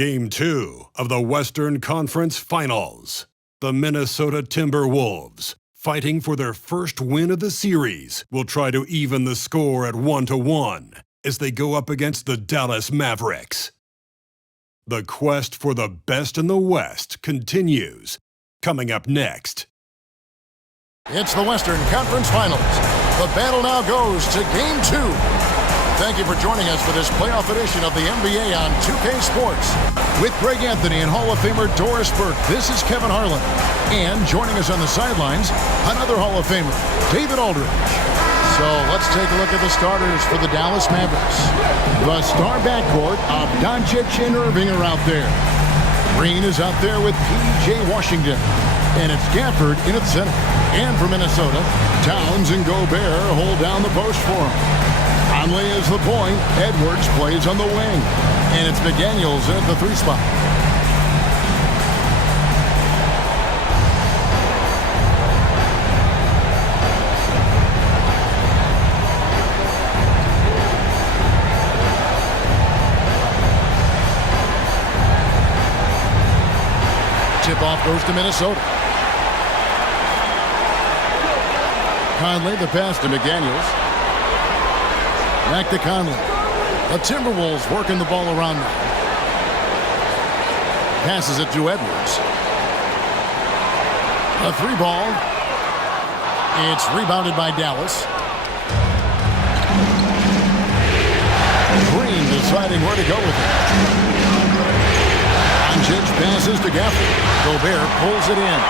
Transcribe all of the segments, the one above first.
Game 2 of the Western Conference Finals. The Minnesota Timberwolves, fighting for their first win of the series, will try to even the score at 1-1 as they go up against the Dallas Mavericks. The quest for the best in the West continues. Coming up next. It's the Western Conference Finals. The battle now goes to Game 2. Thank you for joining us for this playoff edition of the NBA on 2K Sports. With Greg Anthony and Hall of Famer Doris Burke, this is Kevin Harlan. And joining us on the sidelines, another Hall of Famer, David Aldridge. So let's take a look at the starters for the Dallas Mavericks. The star backcourt of Doncic and Irving are out there. Green is out there with P.J. Washington. And it's Gafford in at center. And for Minnesota, Towns and Gobert hold down the post for him. Conley is the point. Edwards plays on the wing. And it's McDaniels at the 3 spot. Tip-off goes to Minnesota. Conley, the pass to McDaniels. Back to Conley. The Timberwolves working the ball around now. Passes it to Edwards. A 3 ball. It's rebounded by Dallas. Green deciding where to go with it. Doncic passes to Gafford. Gobert pulls it in.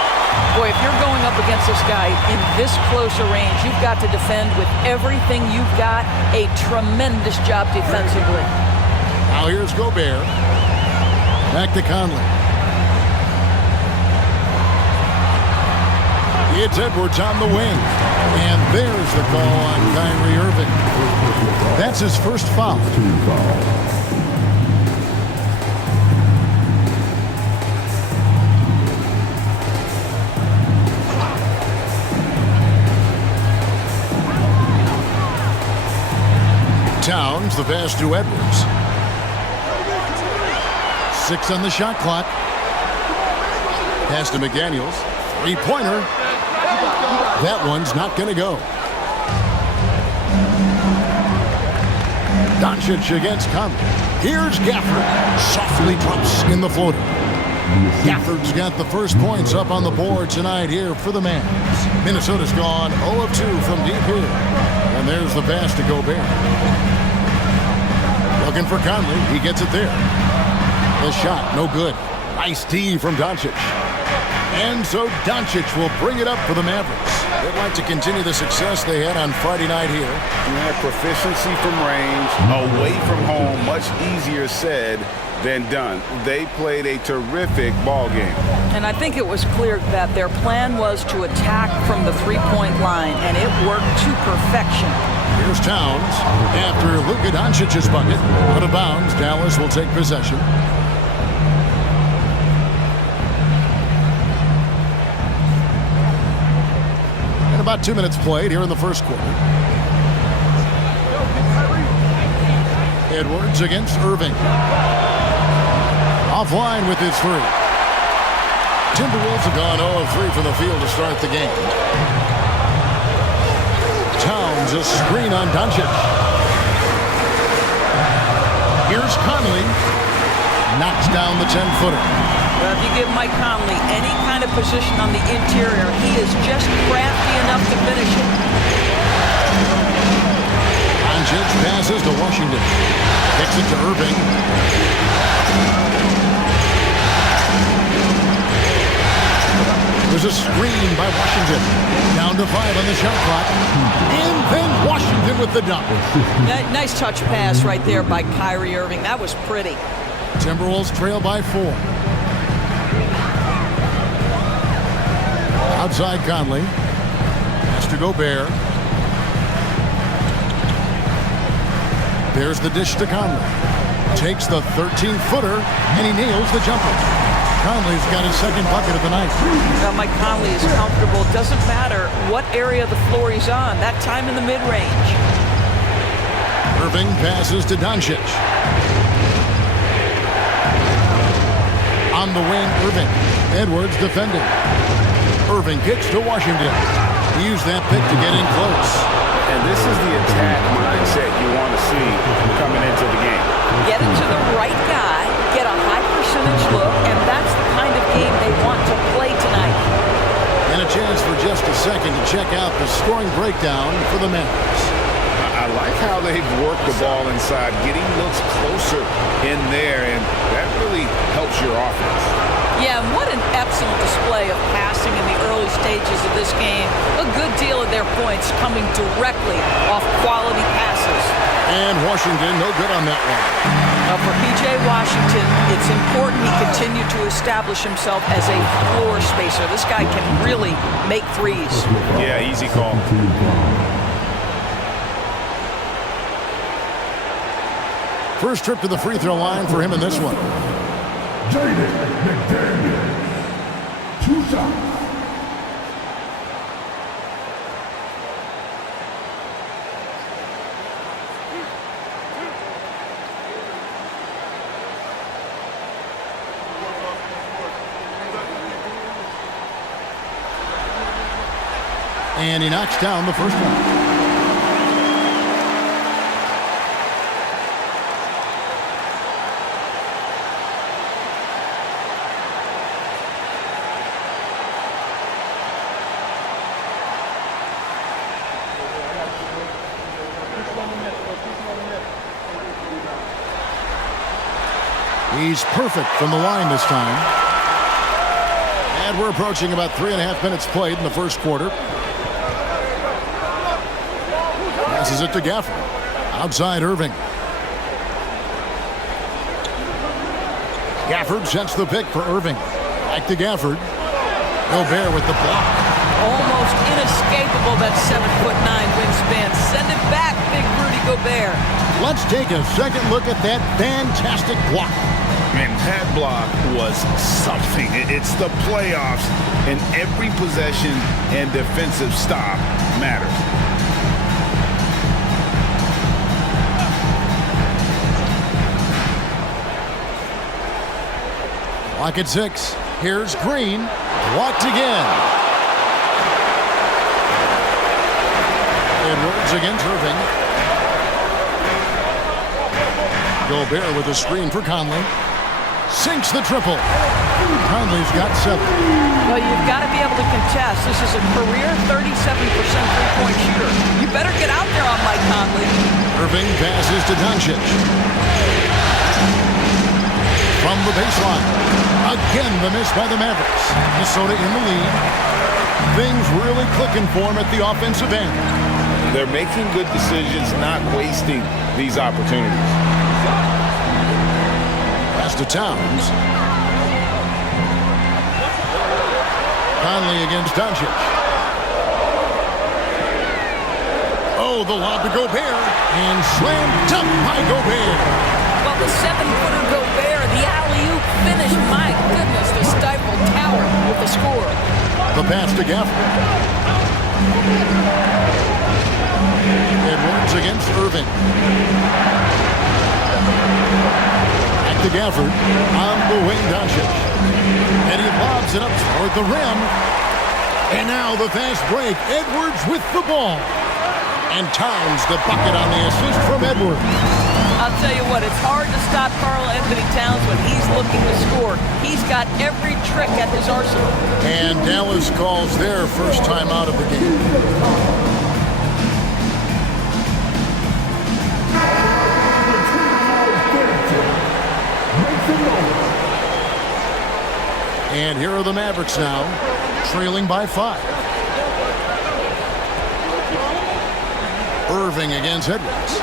Boy, if you're going up against this guy in this close a range, you've got to defend with everything you've got. A tremendous job defensively. Now here's Gobert. Back to Conley. It's Edwards on the wing. And there's the call on Kyrie Irving. That's his first foul. Towns, the pass to Edwards. 6 on the shot clock. Pass to McDaniels. 3-pointer. That one's not going to go. Doncic against Conley. Here's Gafford. Softly drops in the floater. Gafford's got the first points up on the board tonight here for the Mavs. Minnesota's gone 0 of 2 from deep here. And there's the pass to Gobert. Looking for Conley. He gets it there. The shot, no good. Nice D from Doncic. And so Doncic will bring it up for the Mavericks. They'd like to continue the success they had on Friday night here. You have proficiency from range, away from home, much easier said than done. They played a terrific ball game. And I think it was clear that their plan was to attack from the 3-point line, and it worked to perfection. Here's Towns. After Luka Doncic's bucket, out of bounds, Dallas will take possession. And about 2 minutes played here in the first quarter. Edwards against Irving. Offline with his 3. Timberwolves have gone 0 of 3 from the field to start the game. Towns, a screen on Doncic. Here's Conley. Knocks down the 10-footer. Well, if you give Mike Conley any kind of position on the interior, he is just crafty enough to finish it. Doncic passes to Washington. Kicks it to Irving. There's a screen by Washington. Down to 5 on the shot clock. And then Washington with the dunk. Nice touch pass right there by Kyrie Irving. That was pretty. Timberwolves trail by 4. Outside Conley. Has to Gobert. There's the dish to Conley. Takes the 13-footer, and he nails the jumper. Conley's got his second bucket of the night. Well, Mike Conley is comfortable. It doesn't matter what area of the floor he's on. That time in the mid-range. Irving passes to Doncic. On the wing, Irving. Edwards defending. Irving kicks to Washington. He used that pick to get in close. And this is the attack mindset you want to see coming into the game. Get it to the right guy, get a high percentage look, and that's the kind of game they want to play tonight. And a chance for just a second to check out the scoring breakdown for the Mavericks. I like how they've worked the ball inside, getting looks closer in there, and that really helps your offense. Yeah, and what an excellent display of passing in the early stages of this game. A good deal of their points coming directly off quality passes. And Washington, no good on that one. For P.J. Washington, it's important he continue to establish himself as a floor spacer. This guy can really make threes. Yeah, easy call. First trip to the free throw line for him in this one. Jaden McDaniel. 2 shots. And he knocks down the first one. He's perfect from the line this time. And we're approaching about 3.5 minutes played in the first quarter. Passes it to Gafford. Outside Irving. Gafford sets the pick for Irving. Back to Gafford. Gobert with the block. Almost inescapable, that 7'9" wingspan. Send it back, big Rudy Gobert. Let's take a second look at that fantastic block. Man, that block was something. It's the playoffs, and every possession and defensive stop matters. Block at 6. Here's Green. Blocked again. Edwards against Irving. Gobert with a screen for Conley. Sinks the triple. Conley's got 7. Well, you've got to be able to contest. This is a career 37% three-point shooter. You better get out there on Mike Conley. Irving passes to Doncic. From the baseline. Again, the miss by the Mavericks. Minnesota in the lead. Things really clicking for him at the offensive end. They're making good decisions, not wasting these opportunities. Pass to Towns. Conley against Doncic. Oh, the lob to Gobert. And slammed dunk by Gobert. Well, the 7-footer Gobert, the alley-oop finish. My goodness, the stifle tower with the score. The pass to Gafford. Edwards against Irving. Back to Gafford. On the wing, Doncic. And he lobs it up toward the rim. And now the fast break. Edwards with the ball. And Towns the bucket on the assist from Edwards. I'll tell you what, it's hard to stop Karl Anthony Towns when he's looking to score. He's got every trick at his arsenal. And Dallas calls their first time out of the game. And here are the Mavericks now, trailing by 5. Irving against Edwards.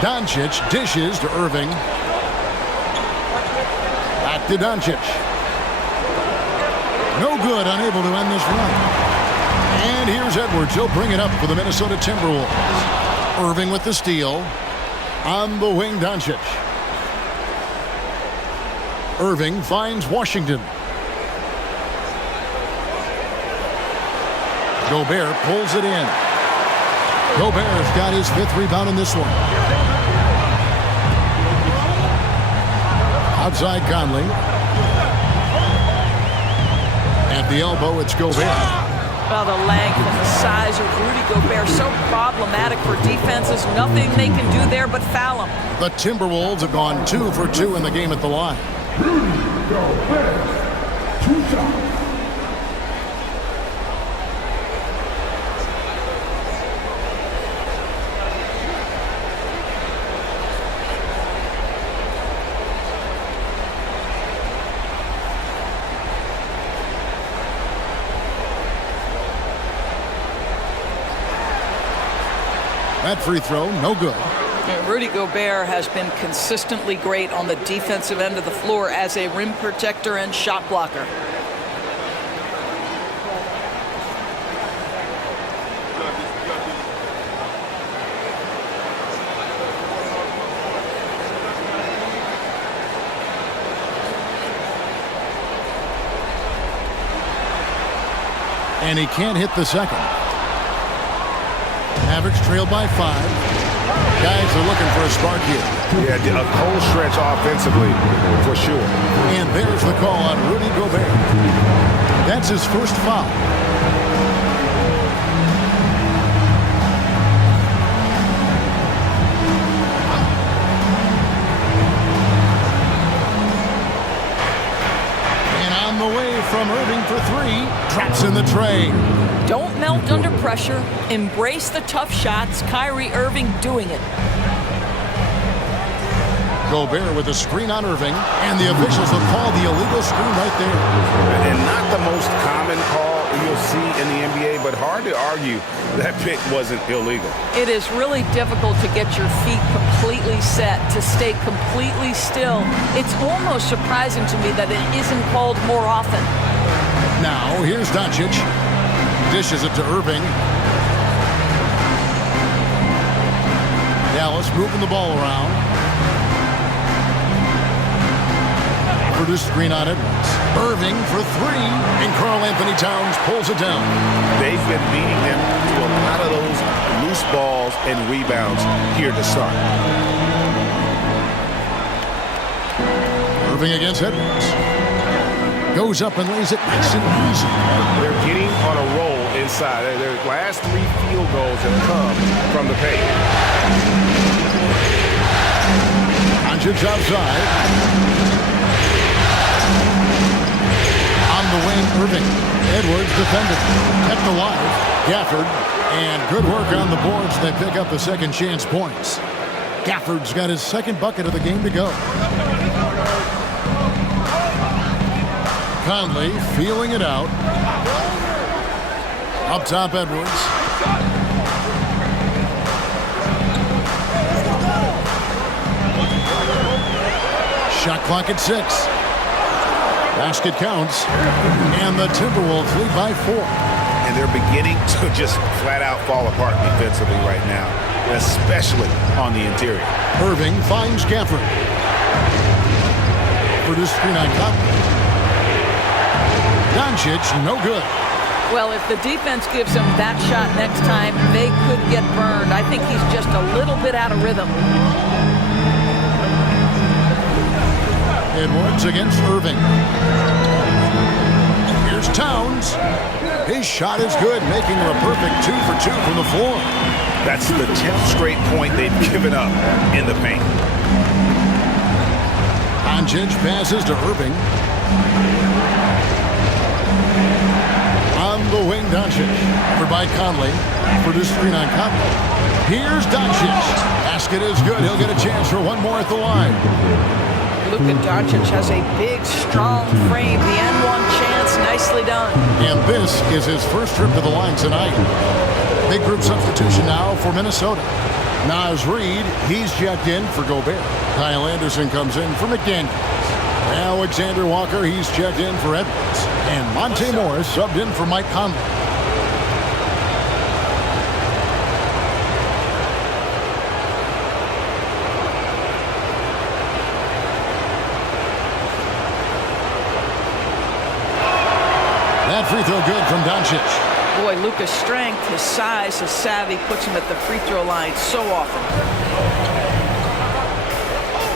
Doncic dishes to Irving. Back to Doncic. No good, unable to end this run. And here's Edwards. He'll bring it up for the Minnesota Timberwolves. Irving with the steal. On the wing, Doncic. Irving finds Washington. Gobert pulls it in. Gobert's got his 5th rebound in this one. Outside Conley. the elbow. It's Gobert. Well, the length and the size of Rudy Gobert so problematic for defenses. Nothing they can do there but foul him. The Timberwolves have gone 2 for 2 in the game at the line. Rudy Gobert. 2 shots. That free throw, no good. Rudy Gobert has been consistently great on the defensive end of the floor as a rim protector and shot blocker. And he can't hit the second. Mavericks trail by 5. Guys are looking for a spark here. Yeah, a cold stretch offensively, for sure. And there's the call on Rudy Gobert. That's his first foul. And on the way from Irving for 3. Drops in the tray. Don't melt under pressure. Embrace the tough shots. Kyrie Irving doing it. Gobert with a screen on Irving, and the officials have called the illegal screen right there. And not the most common call you'll see in the NBA, but hard to argue that pick wasn't illegal. It is really difficult to get your feet completely set, to stay completely still. It's almost surprising to me that it isn't called more often. Now, here's Doncic. Dishes it to Irving. Dallas moving the ball around. Produced screen on Edwards. Irving for 3. And Karl Anthony Towns pulls it down. They've been beating them to a lot of those loose balls and rebounds here to start. Irving against Edwards. Goes up and lays it nice and easy. They're getting on a roll inside. Their last 3 field goals have come from the paint. Doncic outside. On the wing, Irving. Edwards defended. Kept alive. Gafford. And good work on the boards. They pick up the second chance points. Gafford's got his second bucket of the game to go. Conley feeling it out. Up top, Edwards. Shot clock at 6. Basket counts. And the Timberwolves lead by 4. And they're beginning to just flat out fall apart defensively right now, especially on the interior. Irving finds Gafford. Produced screen on Conley. Doncic, no good. Well, if the defense gives him that shot next time, they could get burned. I think he's just a little bit out of rhythm. Edwards against Irving. Here's Towns. His shot is good, making him a perfect 2 for 2 from the floor. That's the 10th straight point they've given up in the paint. Doncic passes to Irving. On the wing, Doncic. Over by Conley. Produced screen on Conley. Here's Doncic. Basket is good. He'll get a chance for one more at the line. Luka Doncic has a big, strong frame. The N1 chance, nicely done. And this is his first trip to the line tonight. Big group substitution now for Minnesota. Naz Reid, he's checked in for Gobert. Kyle Anderson comes in for McDaniels. Alexander Walker, he's checked in for Edwards. And Monte Morris subbed in for Mike Conley. That free throw good from Doncic. Boy, Luka's strength, his size, his savvy puts him at the free throw line so often.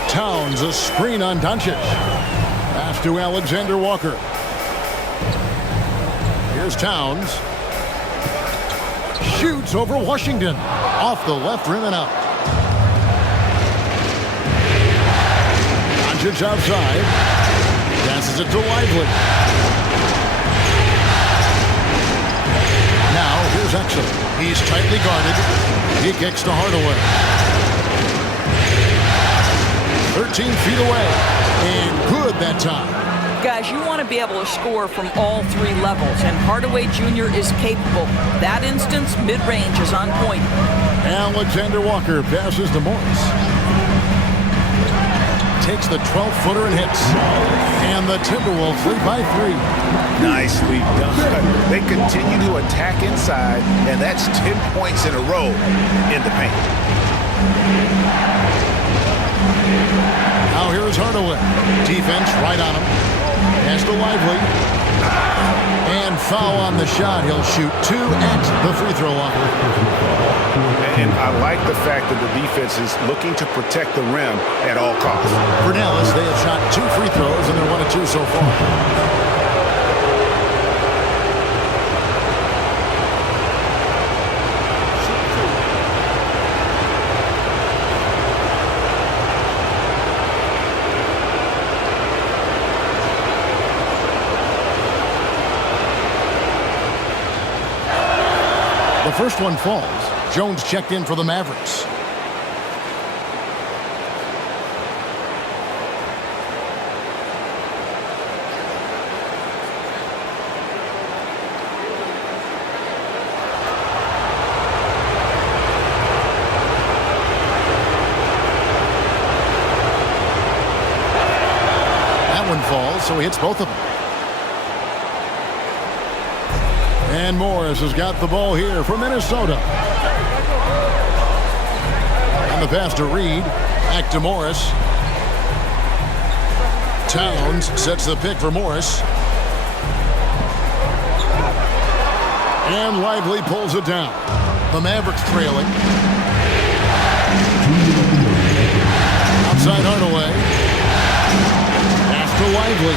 Towns, a screen on Doncic. Pass to Alexander Walker. Here's Towns. Shoots over Washington. Off the left rim and out. Doncic outside. Passes it to Lively. Now here's Exum. He's tightly guarded. He kicks to Hardaway. 13 feet away. And good that time. Guys, you want to be able to score from all three levels, and Hardaway Jr. is capable. That instance, mid-range is on point. Alexander Walker passes to Morris. Takes the 12-footer and hits. And the Timberwolves lead by 3. Nicely done. They continue to attack inside, and that's 10 points in a row in the paint. Now here is Hardaway. Defense right on him. Pass to Lively. And foul on the shot. He'll shoot 2 at the free throw line. And I like the fact that the defense is looking to protect the rim at all costs. For Dallas, they have shot 2 free throws, and they're 1 of 2 so far. The first one falls. Jones checked in for the Mavericks. That one falls, so he hits both of them. And Morris has got the ball here for Minnesota. And the pass to Reed. Back to Morris. Towns sets the pick for Morris. And Lively pulls it down. The Mavericks trailing. Outside Hardaway. Pass to Lively.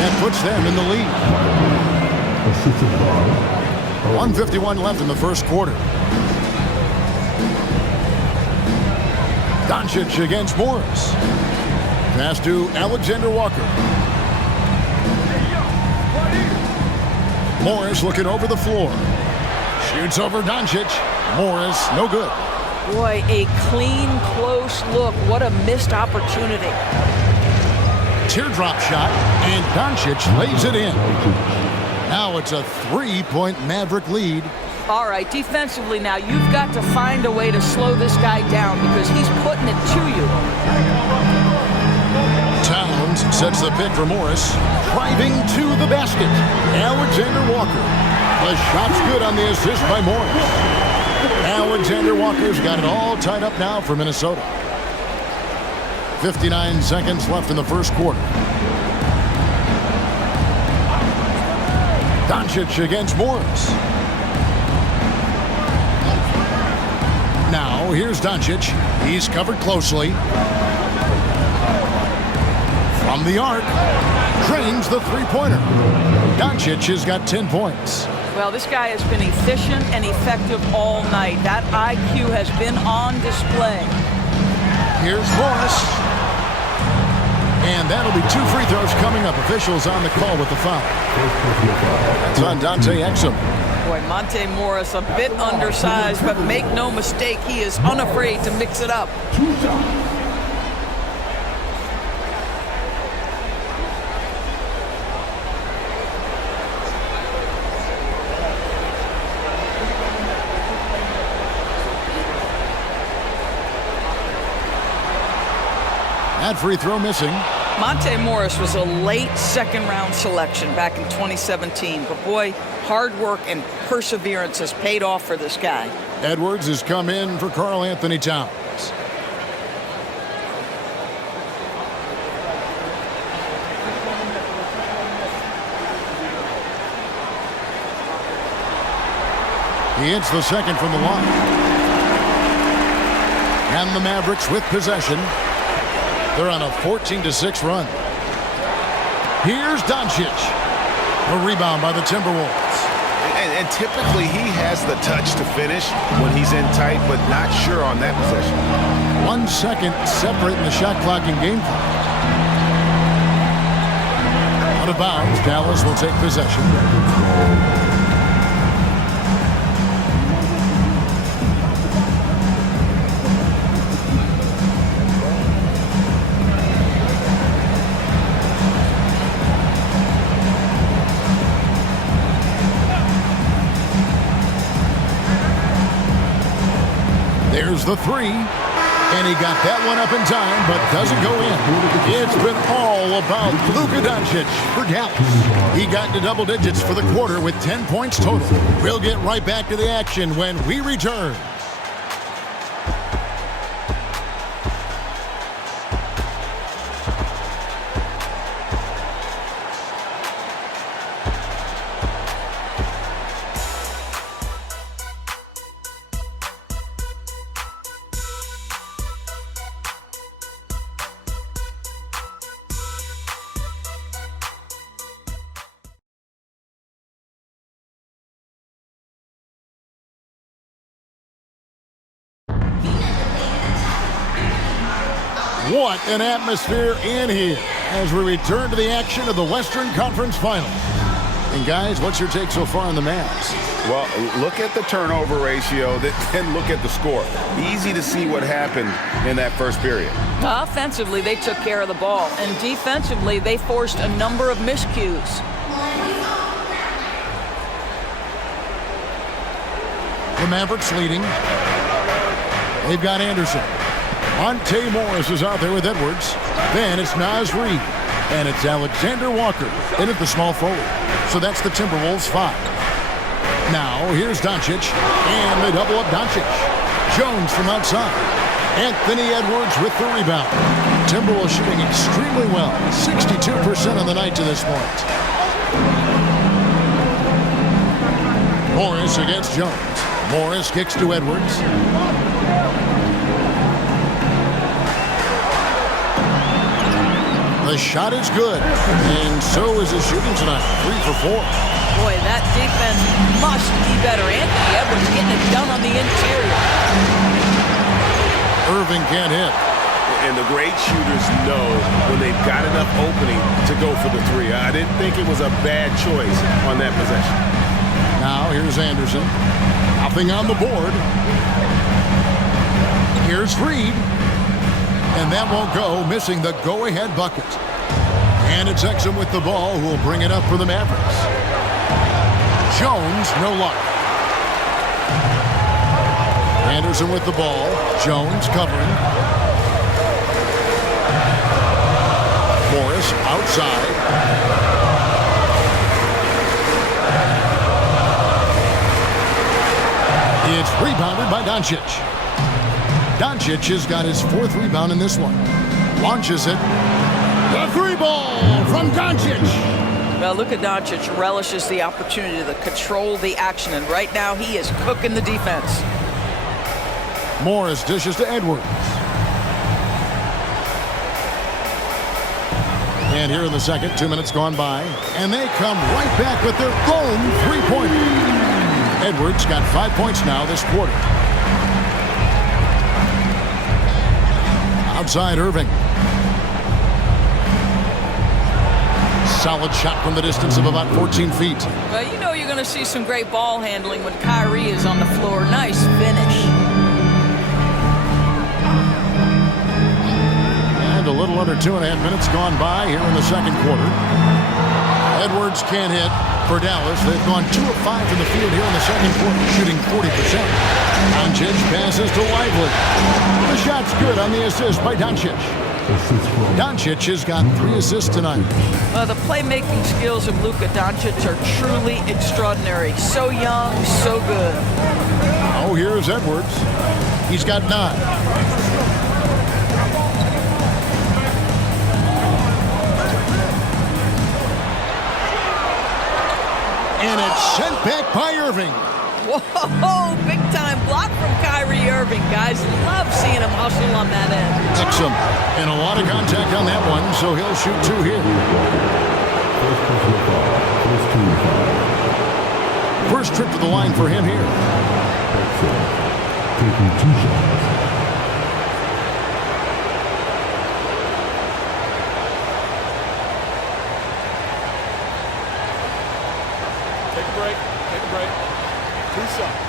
That puts them in the lead. 1:51 left in the first quarter. Doncic against Morris. Pass to Alexander Walker. Morris looking over the floor. Shoots over Doncic. Morris, no good. Boy, a clean, close look. What a missed opportunity. Teardrop shot, and Doncic lays it in. Now it's a 3-point Maverick lead. All right, defensively now, you've got to find a way to slow this guy down because he's putting it to you. Towns sets the pick for Morris. Driving to the basket. Alexander Walker. The shot's good on the assist by Morris. Alexander Walker's got it all tied up now for Minnesota. 59 seconds left in the first quarter. Doncic against Morris. Now, here's Doncic. He's covered closely. From the arc. Drains the three-pointer. Doncic has got 10 points. Well, this guy has been efficient and effective all night. That IQ has been on display. Here's Morris. And that'll be 2 free throws coming up. Officials on the call with the foul. That's on Dante Exum. Boy, Monte Morris, a bit undersized, but make no mistake, he is unafraid to mix it up. That free throw missing. Monte Morris was a late second-round selection back in 2017. But, boy, hard work and perseverance has paid off for this guy. Edwards has come in for Karl Anthony Towns. He hits the second from the line. And the Mavericks with possession. They're on a 14-6 run. Here's Doncic. A rebound by the Timberwolves. And typically he has the touch to finish when he's in tight, but not sure on that possession. 1 second separating the shot clock and game clock. Out of bounds, Dallas will take possession. There's the three, and he got that one up in time, but doesn't go in. It's been all about Luka Doncic for Dallas. He got into double digits for the quarter with 10 points total. We'll get right back to the action when we return. What an atmosphere in here as we return to the action of the Western Conference Finals. And guys, what's your take so far on the Mavs? Well, look at the turnover ratio, then look at the score. Easy to see what happened in that first period. Offensively, they took care of the ball, and defensively, they forced a number of miscues. The Mavericks leading. They've got Anderson. Monte Morris is out there with Edwards. Then it's Naz Reid. And it's Alexander Walker in at the small forward. So that's the Timberwolves 5. Now here's Doncic. And they double up Doncic. Jones from outside. Anthony Edwards with the rebound. Timberwolves shooting extremely well. 62% on the night to this point. Morris against Jones. Morris kicks to Edwards. The shot is good, and so is his shooting tonight. 3 for 4. Boy, that defense must be better. Anthony Edwards getting it done on the interior. Irving can't hit. And the great shooters know when they've got enough opening to go for the three. I didn't think it was a bad choice on that possession. Now here's Anderson. Nothing on the board. Here's Reid. And that won't go, missing the go-ahead bucket. And it's Exum with the ball, who will bring it up for the Mavericks. Jones, no luck. Anderson with the ball. Jones covering. Morris outside. It's rebounded by Doncic. Doncic has got his 4th rebound in this one. Launches it. The 3-ball from Doncic. Well, Luka Doncic relishes the opportunity to control the action, and right now he is cooking the defense. Morris dishes to Edwards. And here in the second, 2 minutes gone by, and they come right back with their own 3-pointer. Edwards got 5 points now this quarter. Outside Irving. Solid shot from the distance of about 14 feet. Well, you know you're going to see some great ball handling when Kyrie is on the floor. Nice finish. And a little under 2.5 minutes gone by here in the second quarter. Edwards can't hit for Dallas. They've gone 2 of 5 from the field here in the second quarter, shooting 40%. Doncic passes to Lively. The shot's good on the assist by Doncic. Doncic has got 3 assists tonight. Well, the playmaking skills of Luka Doncic are truly extraordinary. So young, so good. Oh, here's Edwards. He's got 9. And it's sent back by Irving. Whoa, big time block from Kyrie Irving. Guys, love seeing him hustle on that end. Exum, and a lot of contact on that one, so he'll shoot 2 here. First trip to the line for him here. Taking 2 shots. Take a break. Take a break. 2 shots.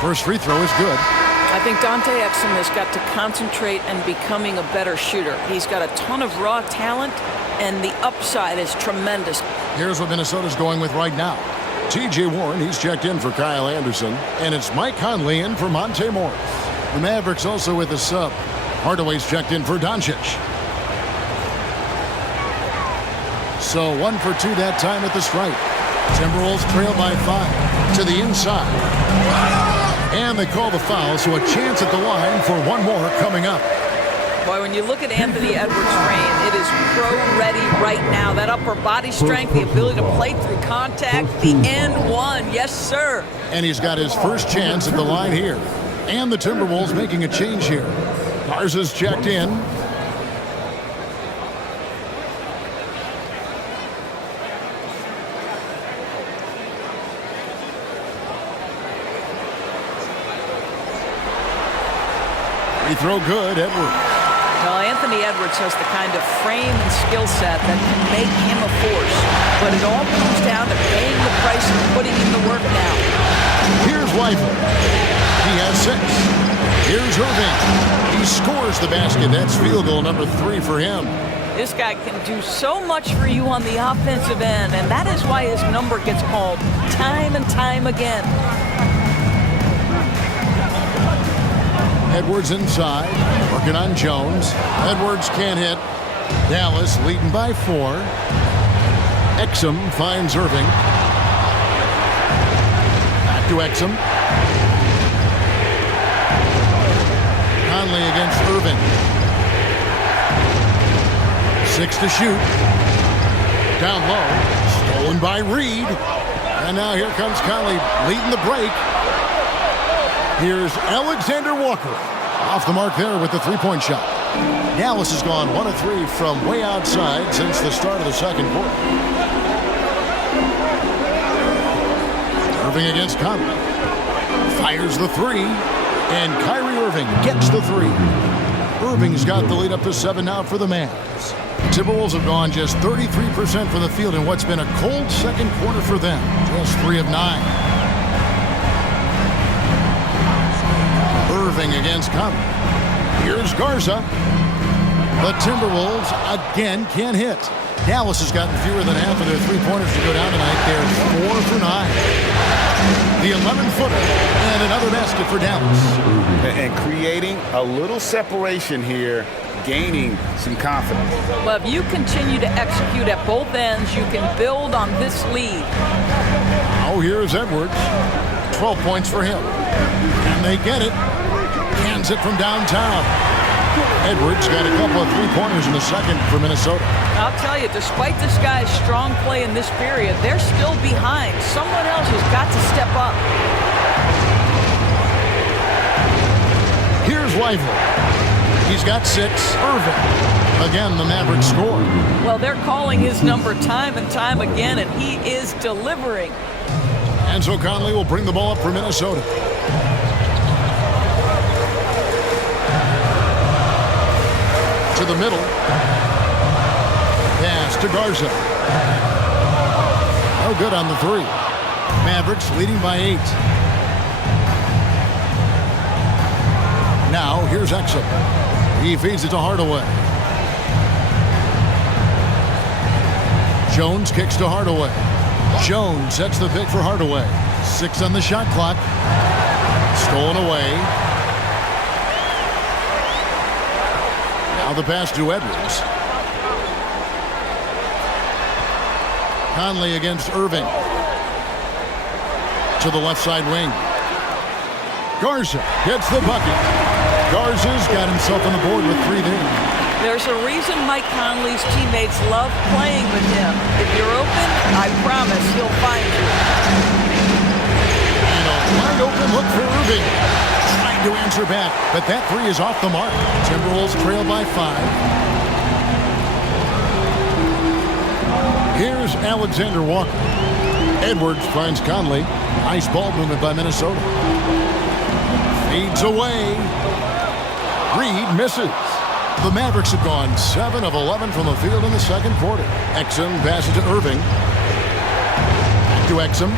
First free throw is good. I think Dante Exum has got to concentrate on becoming a better shooter. He's got a ton of raw talent, and the upside is tremendous. Here's what Minnesota's going with right now. T.J. Warren, he's checked in for Kyle Anderson, and it's Mike Conley in for Monte Morris. The Mavericks also with a sub. Hardaway's checked in for Doncic. So 1 for 2 that time at the stripe. Timberwolves trail by 5 to the inside. And they call the foul, so a chance at the line for one more coming up. Boy, when you look at Anthony Edwards' frame, it is pro-ready right now. That upper body strength, the ability to play through contact, the and one. Yes, sir. And he's got his first chance at the line here. And the Timberwolves making a change here. Garza's checked in. Free throw good, Edwards. Well, Anthony Edwards has the kind of frame and skill set that can make him a force. But it all comes down to paying the price and putting in the work now. Here's Weifel. He has 6. Here's Irving. He scores the basket. That's field goal number 3 for him. This guy can do so much for you on the offensive end, and that is why his number gets called time and time again. Edwards inside, working on Jones. Edwards can't hit. Dallas leading by 4. Exum finds Irving. Back to Exum. Conley against Irving. 6 to shoot. Down low. Stolen by Reed. And now here comes Conley leading the break. Here's Alexander Walker. Off the mark there with the three-point shot. Dallas has gone 1 of 3 from way outside since the start of the second quarter. Irving against Conley. Fires the 3. And Kyrie Irving gets the 3. Irving's got the lead up to 7 now for the Mavs. Timberwolves have gone just 33% from the field in what's been a cold second quarter for them. Just 3 of 9. Irving against Conley. Here's Garza. The Timberwolves again can't hit. Dallas has gotten fewer than half of their three-pointers to go down tonight. They're 4 for 9. The 11-footer and another basket for Dallas. And creating a little separation here, gaining some confidence. Well, if you continue to execute at both ends, you can build on this lead. Oh, here's Edwards. 12 points for him. And they get it. Hands it from downtown. Edwards got a couple of three-pointers in the second for Minnesota. I'll tell you, despite this guy's strong play in this period, they're still behind. Someone else has got to step up. Here's Weifel. He's got 6. Irving. Again, the Mavericks score. Well, they're calling his number time and time again, and he is delivering. And so Conley will bring the ball up for Minnesota. To the middle. Pass to Garza. No good on the 3. Mavericks leading by 8. Now here's Exum. He feeds it to Hardaway. Jones kicks to Hardaway. Jones sets the pick for Hardaway. 6 on the shot clock. Stolen away. Now the pass to Edwards. Conley against Irving. To the left side wing. Garza gets the bucket. Garza's got himself on the board with 3 there. There's a reason Mike Conley's teammates love playing with him. If you're open, I promise he'll find you. And a wide open look for Irving. trying to answer back, but that three is off the mark. Timberwolves trail by 5. Here's Alexander Walker. Edwards finds Conley. Nice ball movement by Minnesota. Feeds away. Reed misses. The Mavericks have gone 7 of 11 from the field in the second quarter. Exum passes to Irving. Back to Exum.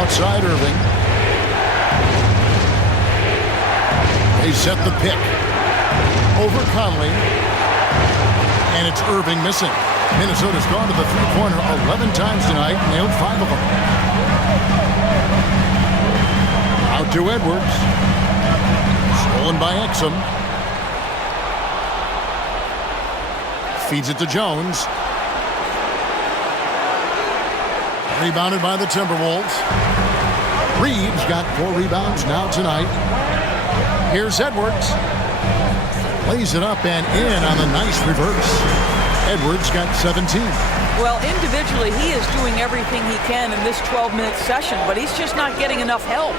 Outside Irving. They set the pick. Over Conley. And it's Irving missing. Minnesota's gone to the three-pointer 11 times tonight, nailed 5 of them. Out to Edwards. Stolen by Exum. Feeds it to Jones. Rebounded by the Timberwolves. Reeves got 4 rebounds now tonight. Here's Edwards. Lays it up and in on the nice reverse. Edwards got 17. Well, individually, he is doing everything he can in this 12-minute session, but he's just not getting enough help.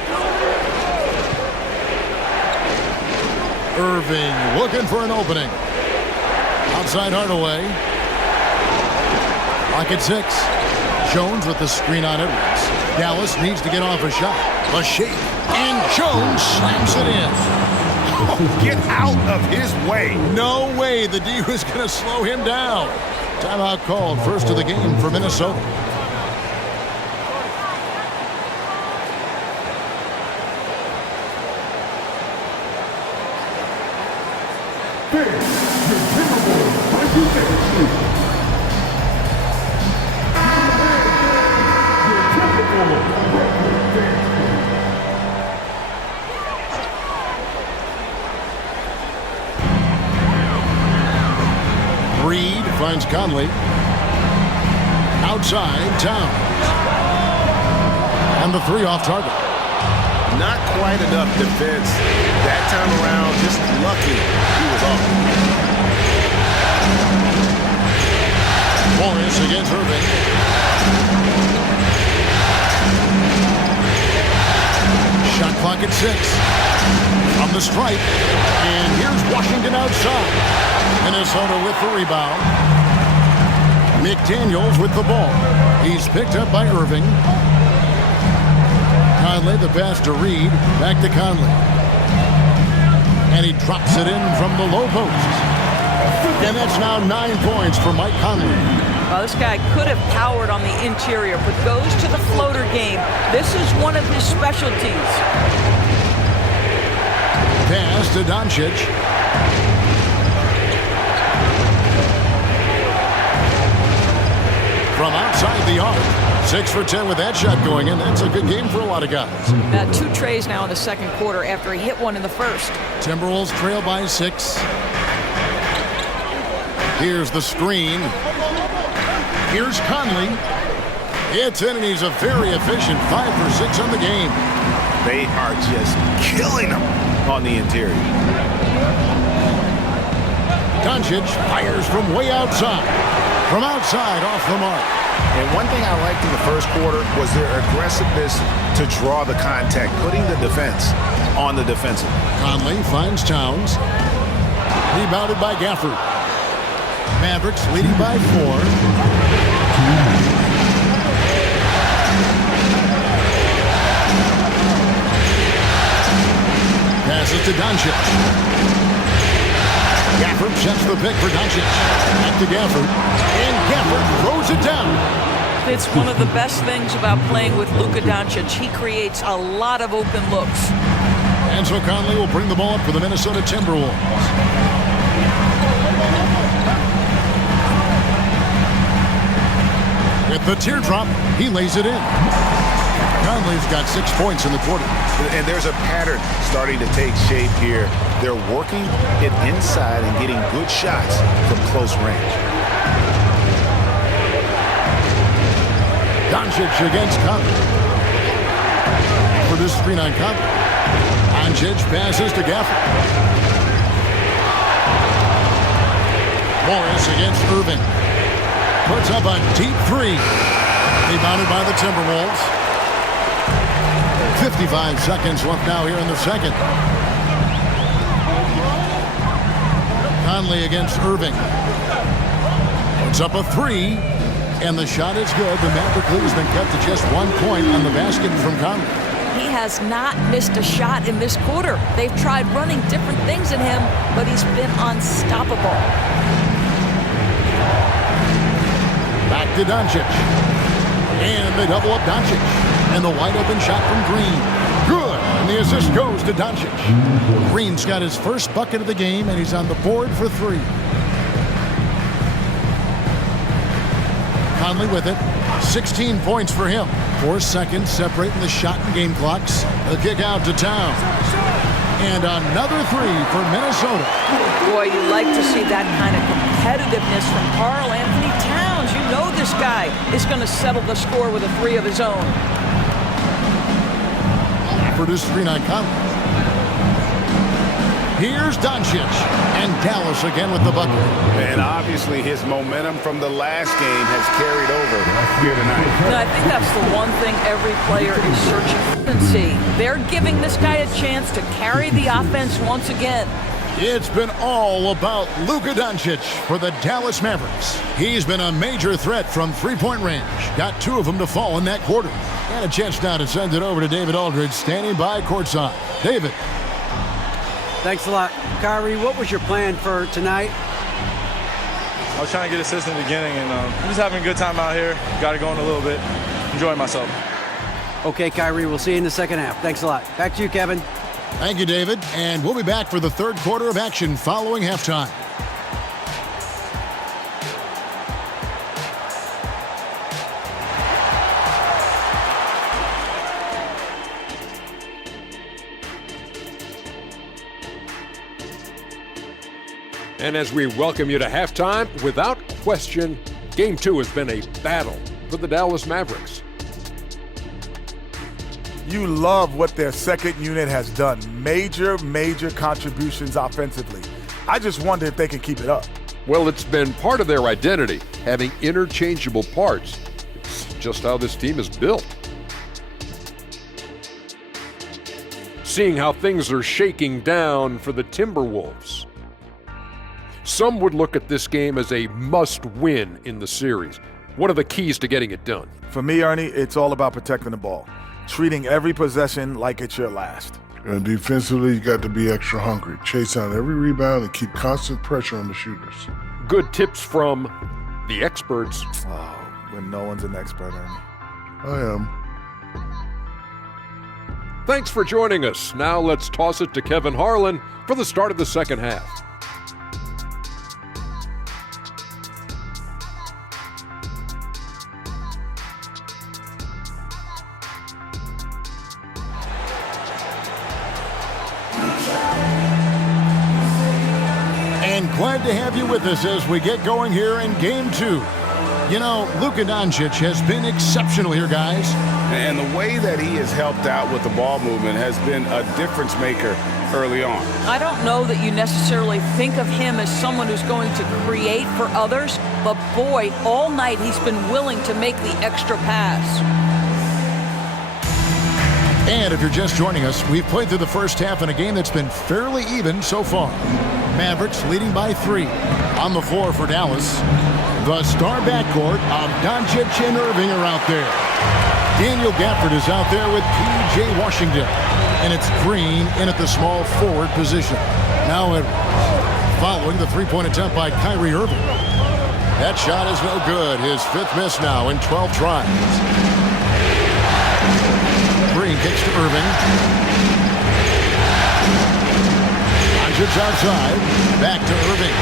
Irving looking for an opening. Outside Hardaway. Lock at 6. Jones with the screen on Edwards. Dallas needs to get off a shot. A shake. And Jones slams it in. Get out of his way. No way the D was going to slow him down. Timeout called. First of the game for Minnesota. Reed finds Conley. Outside, Towns. And the three off target. Not quite enough defense. That time around, just lucky he was off. Morris against Irving. Shot clock at 6. From the stripe. And here's Washington outside. Minnesota with the rebound. McDaniels with the ball. He's picked up by Irving. Conley, the pass to Reed. Back to Conley. And he drops it in from the low post. And that's now 9 points for Mike Conley. Well, this guy could have powered on the interior, but goes to the floater game. This is one of his specialties. Pass to Doncic. From outside the arc. 6 for 10 with that shot going in. That's a good game for a lot of guys. 2 trays now in the second quarter after he hit one in the first. Timberwolves trail by 6. Here's the screen. Here's Conley. It's in, and he's a very efficient 5 for 6 on the game. They are just killing him on the interior. Doncic fires from way outside. From outside, off the mark. And one thing I liked in the first quarter was their aggressiveness to draw the contact, putting the defense on the defensive. Conley finds Towns. Rebounded by Gafford. Mavericks leading by 4. Passes to Doncic. Gafford sets the pick for Doncic. Back to Gafford. And Gafford throws it down. It's one of the best things about playing with Luka Doncic. He creates a lot of open looks. And so Conley will bring the ball up for the Minnesota Timberwolves. With the teardrop, he lays it in. Conley's got 6 points in the quarter. And there's a pattern starting to take shape here. They're working it inside and getting good shots from close range. Doncic against Conley. For this screen on Conley. Doncic passes to Gafford. Morris against Irving. Puts up a deep 3. Rebounded by the Timberwolves. 55 seconds left now here in the second. Conley against Irving. It's up a 3, and the shot is good. The Maverick lead has been cut to just 1 point on the basket from Conley. He has not missed a shot in this quarter. They've tried running different things at him, but he's been unstoppable. Back to Doncic. And they double up Doncic. And the wide open shot from Green. Good. And the assist goes to Doncic. Green's got his first bucket of the game, and he's on the board for 3. Conley with it. 16 points for him. 4 seconds separating the shot and game clocks. The kick out to Towns. And another 3 for Minnesota. Boy, you like to see that kind of competitiveness from Karl Anthony Towns. You know this guy is going to settle the score with a 3 of his own. Produce screen on Conley. Here's Doncic. And Dallas again with the bucket. And obviously his momentum from the last game has carried over here tonight. And I think that's the one thing every player is searching for and see. They're giving this guy a chance to carry the offense once again. It's been all about Luka Doncic for the Dallas Mavericks. He's been a major threat from three-point range. Got 2 of them to fall in that quarter. And a chance now to send it over to David Aldridge, standing by courtside. David. Thanks a lot. Kyrie, what was your plan for tonight? I was trying to get assists in the beginning, and I'm just having a good time out here. Got it going a little bit. Enjoying myself. Okay, Kyrie, we'll see you in the second half. Thanks a lot. Back to you, Kevin. Thank you, David. And we'll be back for the third quarter of action following halftime. And as we welcome you to halftime, without question, Game 2 has been a battle for the Dallas Mavericks. You love what their second unit has done. Major contributions offensively. I just wonder if they can keep it up. Well, it's been part of their identity, having interchangeable parts. It's just how this team is built. Seeing how things are shaking down for the Timberwolves. Some would look at this game as a must-win in the series. What are the keys to getting it done? For me, Ernie, it's all about protecting the ball. Treating every possession like it's your last. And defensively, you got to be extra hungry. Chase out every rebound and keep constant pressure on the shooters. Good tips from the experts. Oh, when no one's an expert, Ernie. I am. Thanks for joining us. Now let's toss it to Kevin Harlan for the start of the second half. And glad to have you with us as we get going here in Game 2. You know, Luka Doncic has been exceptional here, guys. And the way that he has helped out with the ball movement has been a difference maker early on. I don't know that you necessarily think of him as someone who's going to create for others, but boy, all night he's been willing to make the extra pass. And if you're just joining us, we've played through the first half in a game that's been fairly even so far. Mavericks leading by 3. On the floor for Dallas, the star backcourt of Doncic and Irving are out there. Daniel Gafford is out there with P.J. Washington. And it's Green in at the small forward position. Now Edwards, following the three-point attempt by Kyrie Irving. That shot is no good. His 5th miss now in 12 tries. Green kicks to Irving. Doncic outside. Back to Irving.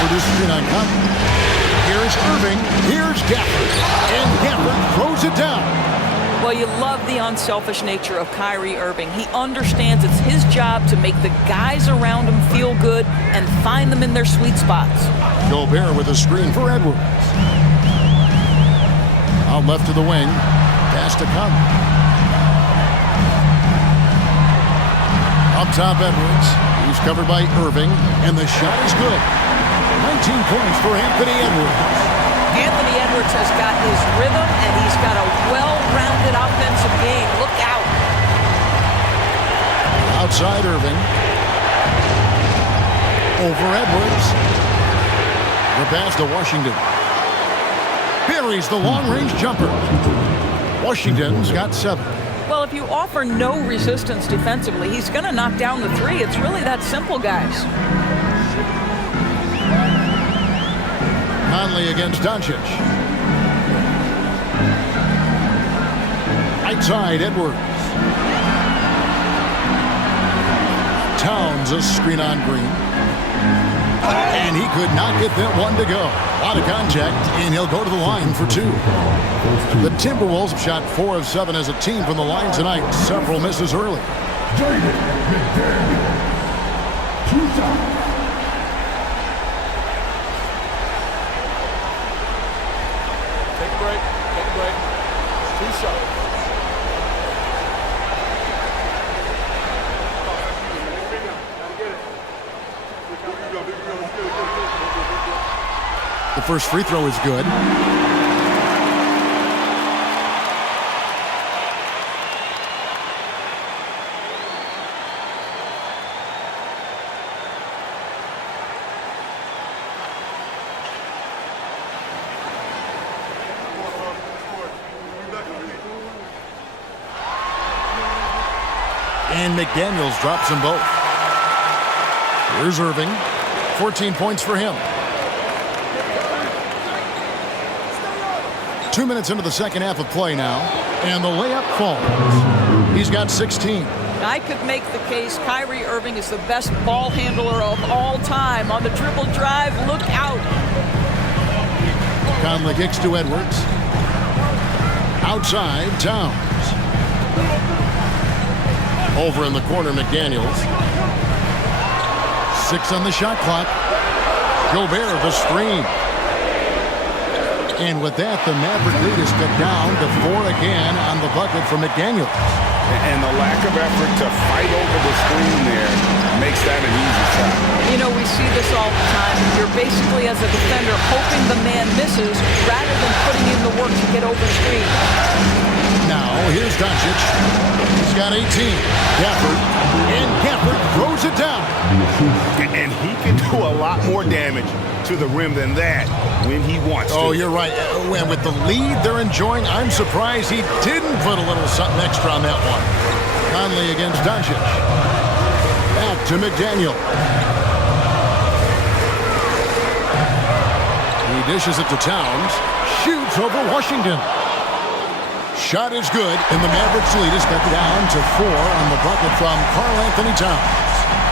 Produce screen on Conley. Here's Irving. Here's Gafford. And Gafford throws it down. Well, you love the unselfish nature of Kyrie Irving. He understands it's his job to make the guys around him feel good and find them in their sweet spots. Gobert with a screen for Edwards. Out left to the wing. Pass to Conley. Up top, Edwards. He's covered by Irving, and the shot is good. 19 points for Anthony Edwards. Anthony Edwards has got his rhythm, and he's got a well-rounded offensive game. Look out. Outside Irving. Over Edwards. The pass to Washington. Buries the long-range jumper. Washington's got 7. Well, if you offer no resistance defensively, he's going to knock down the 3. It's really that simple, guys. Conley against Doncic. Right side, Edwards. Towns a screen on Green. And he could not get that one to go. A lot of contact, and he'll go to the line for 2. The Timberwolves have shot 4 of 7 as a team from the line tonight. Several misses early. Take a break. Take a break. 2 shots. The first free throw is good. And McDaniels drops them both. Here's Irving. 14 points for him. 2 minutes into the second half of play now, and the layup falls. He's got 16. I could make the case Kyrie Irving is the best ball handler of all time. On the dribble drive, look out. Conley kicks to Edwards. Outside, Towns. Over in the corner, McDaniels. 6 on the shot clock. Gobert, the screen. And with that, the Maverick lead is cut down to 4 again on the bucket for McDaniels. And the lack of effort to fight over the screen there makes that an easy shot. You know, we see this all the time. You're basically, as a defender, hoping the man misses rather than putting in the work to get over the screen. Now, here's Doncic. He's got 18. Gafford. And Gafford throws it down. And he can do a lot more damage to the rim than that when he wants to. Oh, you're right. And with the lead they're enjoying, I'm surprised he didn't put a little something extra on that one. Conley against Doncic. Back to McDaniel. He dishes it to Towns. Shoots over Washington. Shot is good, and the Mavericks lead is cut down to 4 on the bucket from Karl Anthony Towns.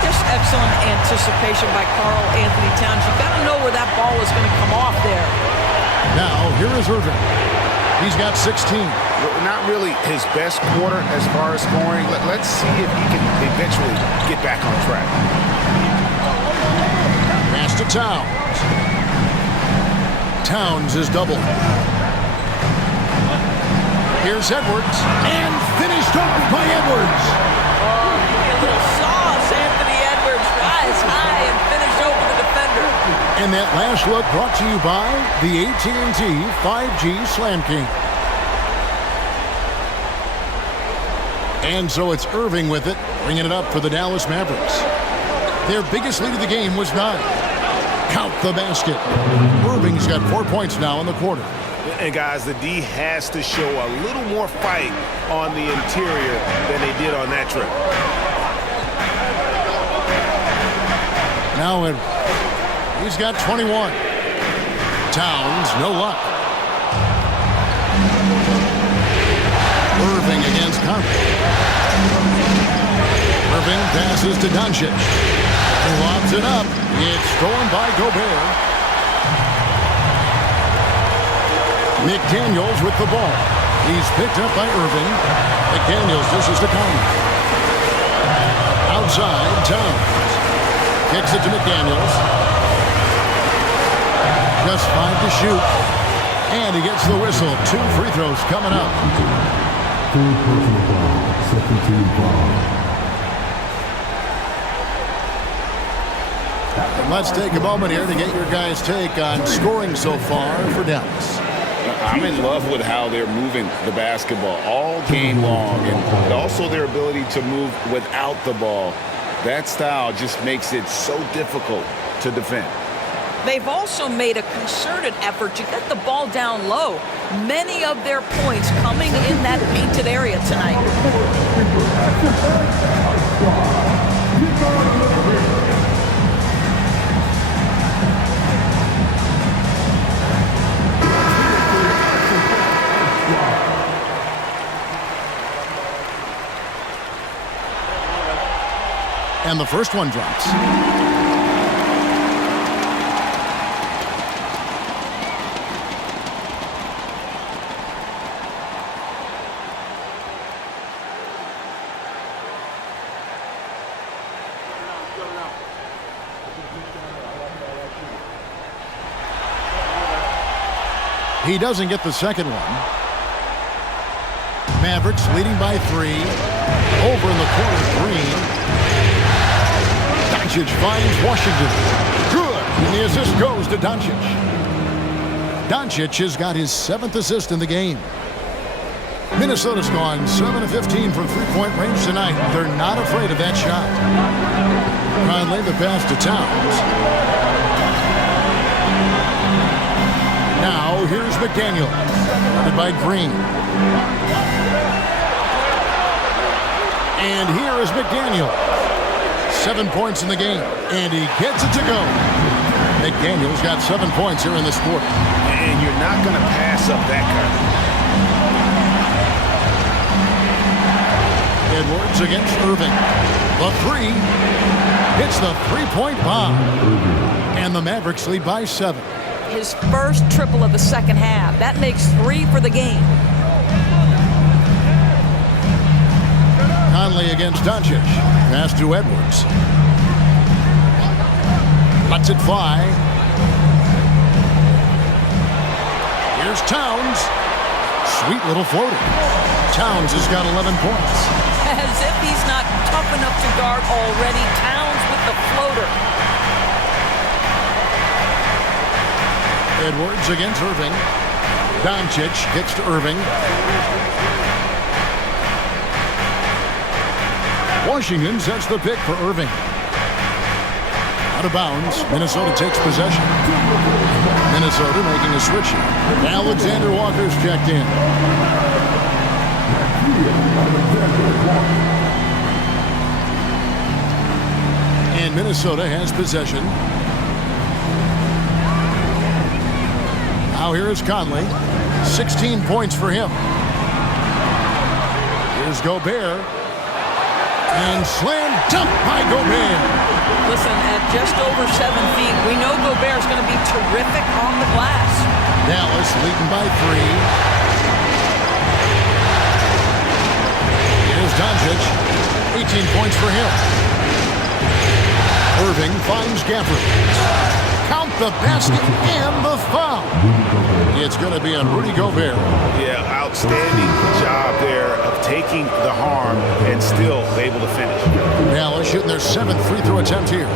Just excellent anticipation by Karl Anthony Towns. You've got to know where that ball is going to come off there. Now, here is Irving. He's got 16. Not really his best quarter as far as scoring. Let's see if he can eventually get back on track. Pass to Towns. Towns is doubled. Here's Edwards, and finished off by Edwards. A little sauce, Anthony Edwards. Rise high and finish over the defender. And that last look brought to you by the AT&T 5G Slam King. And so it's Irving with it, bringing it up for the Dallas Mavericks. Their biggest lead of the game was 9. Count the basket. Irving's got 4 points now in the quarter. And guys, the D has to show a little more fight on the interior than they did on that trip. Now he's got 21. Towns, no luck. Irving against Conley. Irving passes to Doncic. He lobs it up. It's stolen by Gobert. McDaniels with the ball. He's picked up by Irving. McDaniels dishes to Conley. Outside, Towns. Kicks it to McDaniels. Just 5 to shoot. And he gets the whistle. 2 free throws coming up. Second team foul. Let's take a moment here to get your guys' take on scoring so far for Dallas. I'm in love with how they're moving the basketball all game long, and also their ability to move without the ball. That style just makes it so difficult to defend. They've also made a concerted effort to get the ball down low. Many of their points coming in that painted area tonight. And the first one drops. He doesn't get the second one. Mavericks leading by 3. Over in the corner, Green. Doncic finds Washington. Good. And the assist goes to Doncic. Doncic has got his 7th assist in the game. Minnesota's gone 7 of 15 from three-point range tonight. They're not afraid of that shot. Conley the pass to Towns. Now here's McDaniel. Guarded by Green. And here is McDaniel. 7 points in the game. And he gets it to go. McDaniel's got 7 points here in this quarter. And you're not going to pass up that kind. Edwards against Irving. The 3 hits the three-point bomb. And the Mavericks lead by 7. His first triple of the second half. That makes 3 for the game. Conley against Doncic. Pass to Edwards. Lets it fly. Here's Towns. Sweet little floater. Towns has got 11 points. As if he's not tough enough to guard already. Towns with the floater. Edwards against Irving. Doncic gets to Irving. Washington sets the pick for Irving. Out of bounds. Minnesota takes possession. Minnesota making a switch here. Alexander Walker's checked in. And Minnesota has possession. Now here is Conley. 16 points for him. Here's Gobert. And slam dunk by Gobert. Listen, at just over 7 feet, we know Gobert's going to be terrific on the glass. Dallas leading by 3. Here's Doncic. 18 points for him. Irving finds Gafford. Count the basket and the foul. It's going to be on Rudy Gobert. Yeah, outstanding job there of taking the harm and still able to finish. Dallas shooting their 7th free throw attempt here.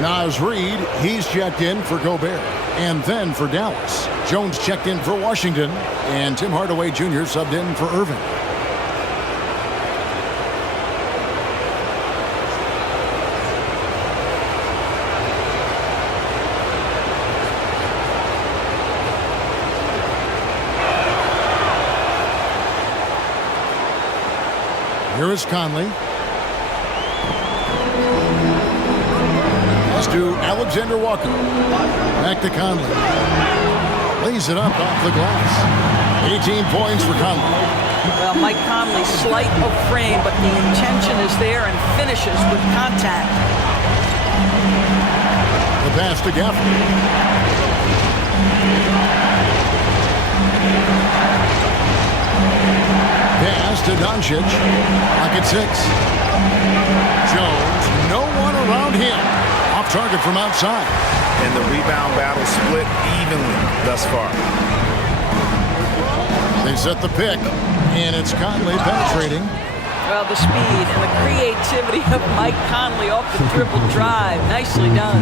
Naz Reid, he's checked in for Gobert. And then for Dallas, Jones checked in for Washington. And Tim Hardaway Jr. subbed in for Irving. Here is Conley. Pass to Alexander Walker. Back to Conley. Lays it up off the glass. 18 points for Conley. Well, Mike Conley, slight of frame, but the intention is there and finishes with contact. The pass to Gafford. Pass to Doncic. Lock at 6. Jones, no one around him. Off target from outside. And the rebound battle split evenly thus far. They set the pick, and it's Conley penetrating. Well, the speed and the creativity of Mike Conley off the dribble drive. Nicely done.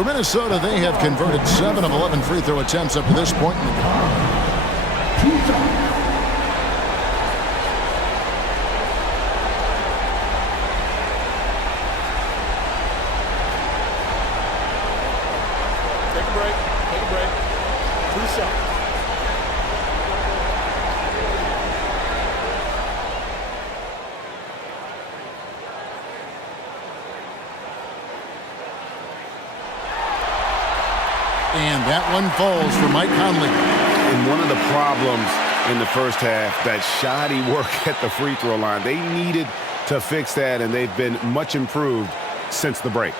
For Minnesota, they have converted 7 of 11 free throw attempts up to this point in the game. Take a break. Take a break. 2 shots. And that one falls for Mike Conley. And one of the problems in the first half, that shoddy work at the free throw line. They needed to fix that, and they've been much improved since the break.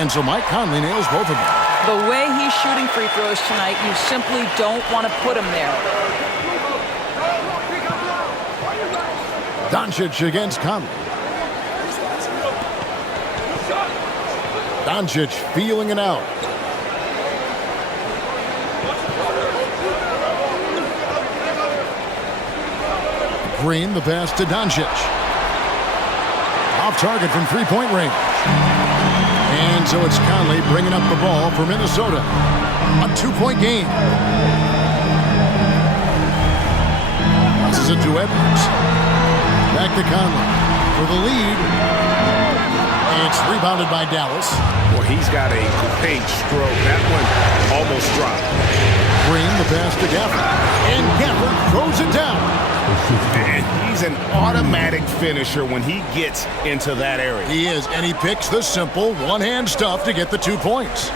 And so Mike Conley nails both of them. The way he's shooting free throws tonight, you simply don't want to put him there. Doncic against Conley. Doncic feeling it out. Green, the pass to Doncic. Off target from three-point range. And so it's Conley bringing up the ball for Minnesota. A 2-point game. Passes it to Edwards. Back to Conley for the lead. And it's rebounded by Dallas. Well, he's got a great stroke. That one almost dropped. Green, the pass to Gafford. And Gafford throws it down. And he's an automatic finisher when he gets into that area. He is, and he picks the simple one-hand stuff to get the 2 points.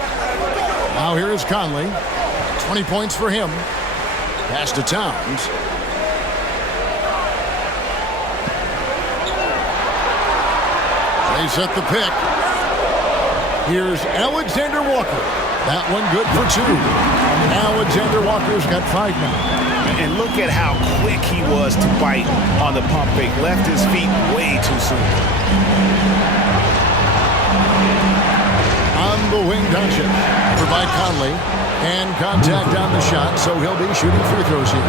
Now here is Conley. 20 points for him. Pass to Towns. They set the pick. Here's Alexander Walker. That one good for 2. Alexander Walker's got 5 now. And look at how quick he was to bite on the pump fake. Left his feet way too soon. On the wing, Doncic. For by Conley. And contact on the shot, so he'll be shooting free throws here.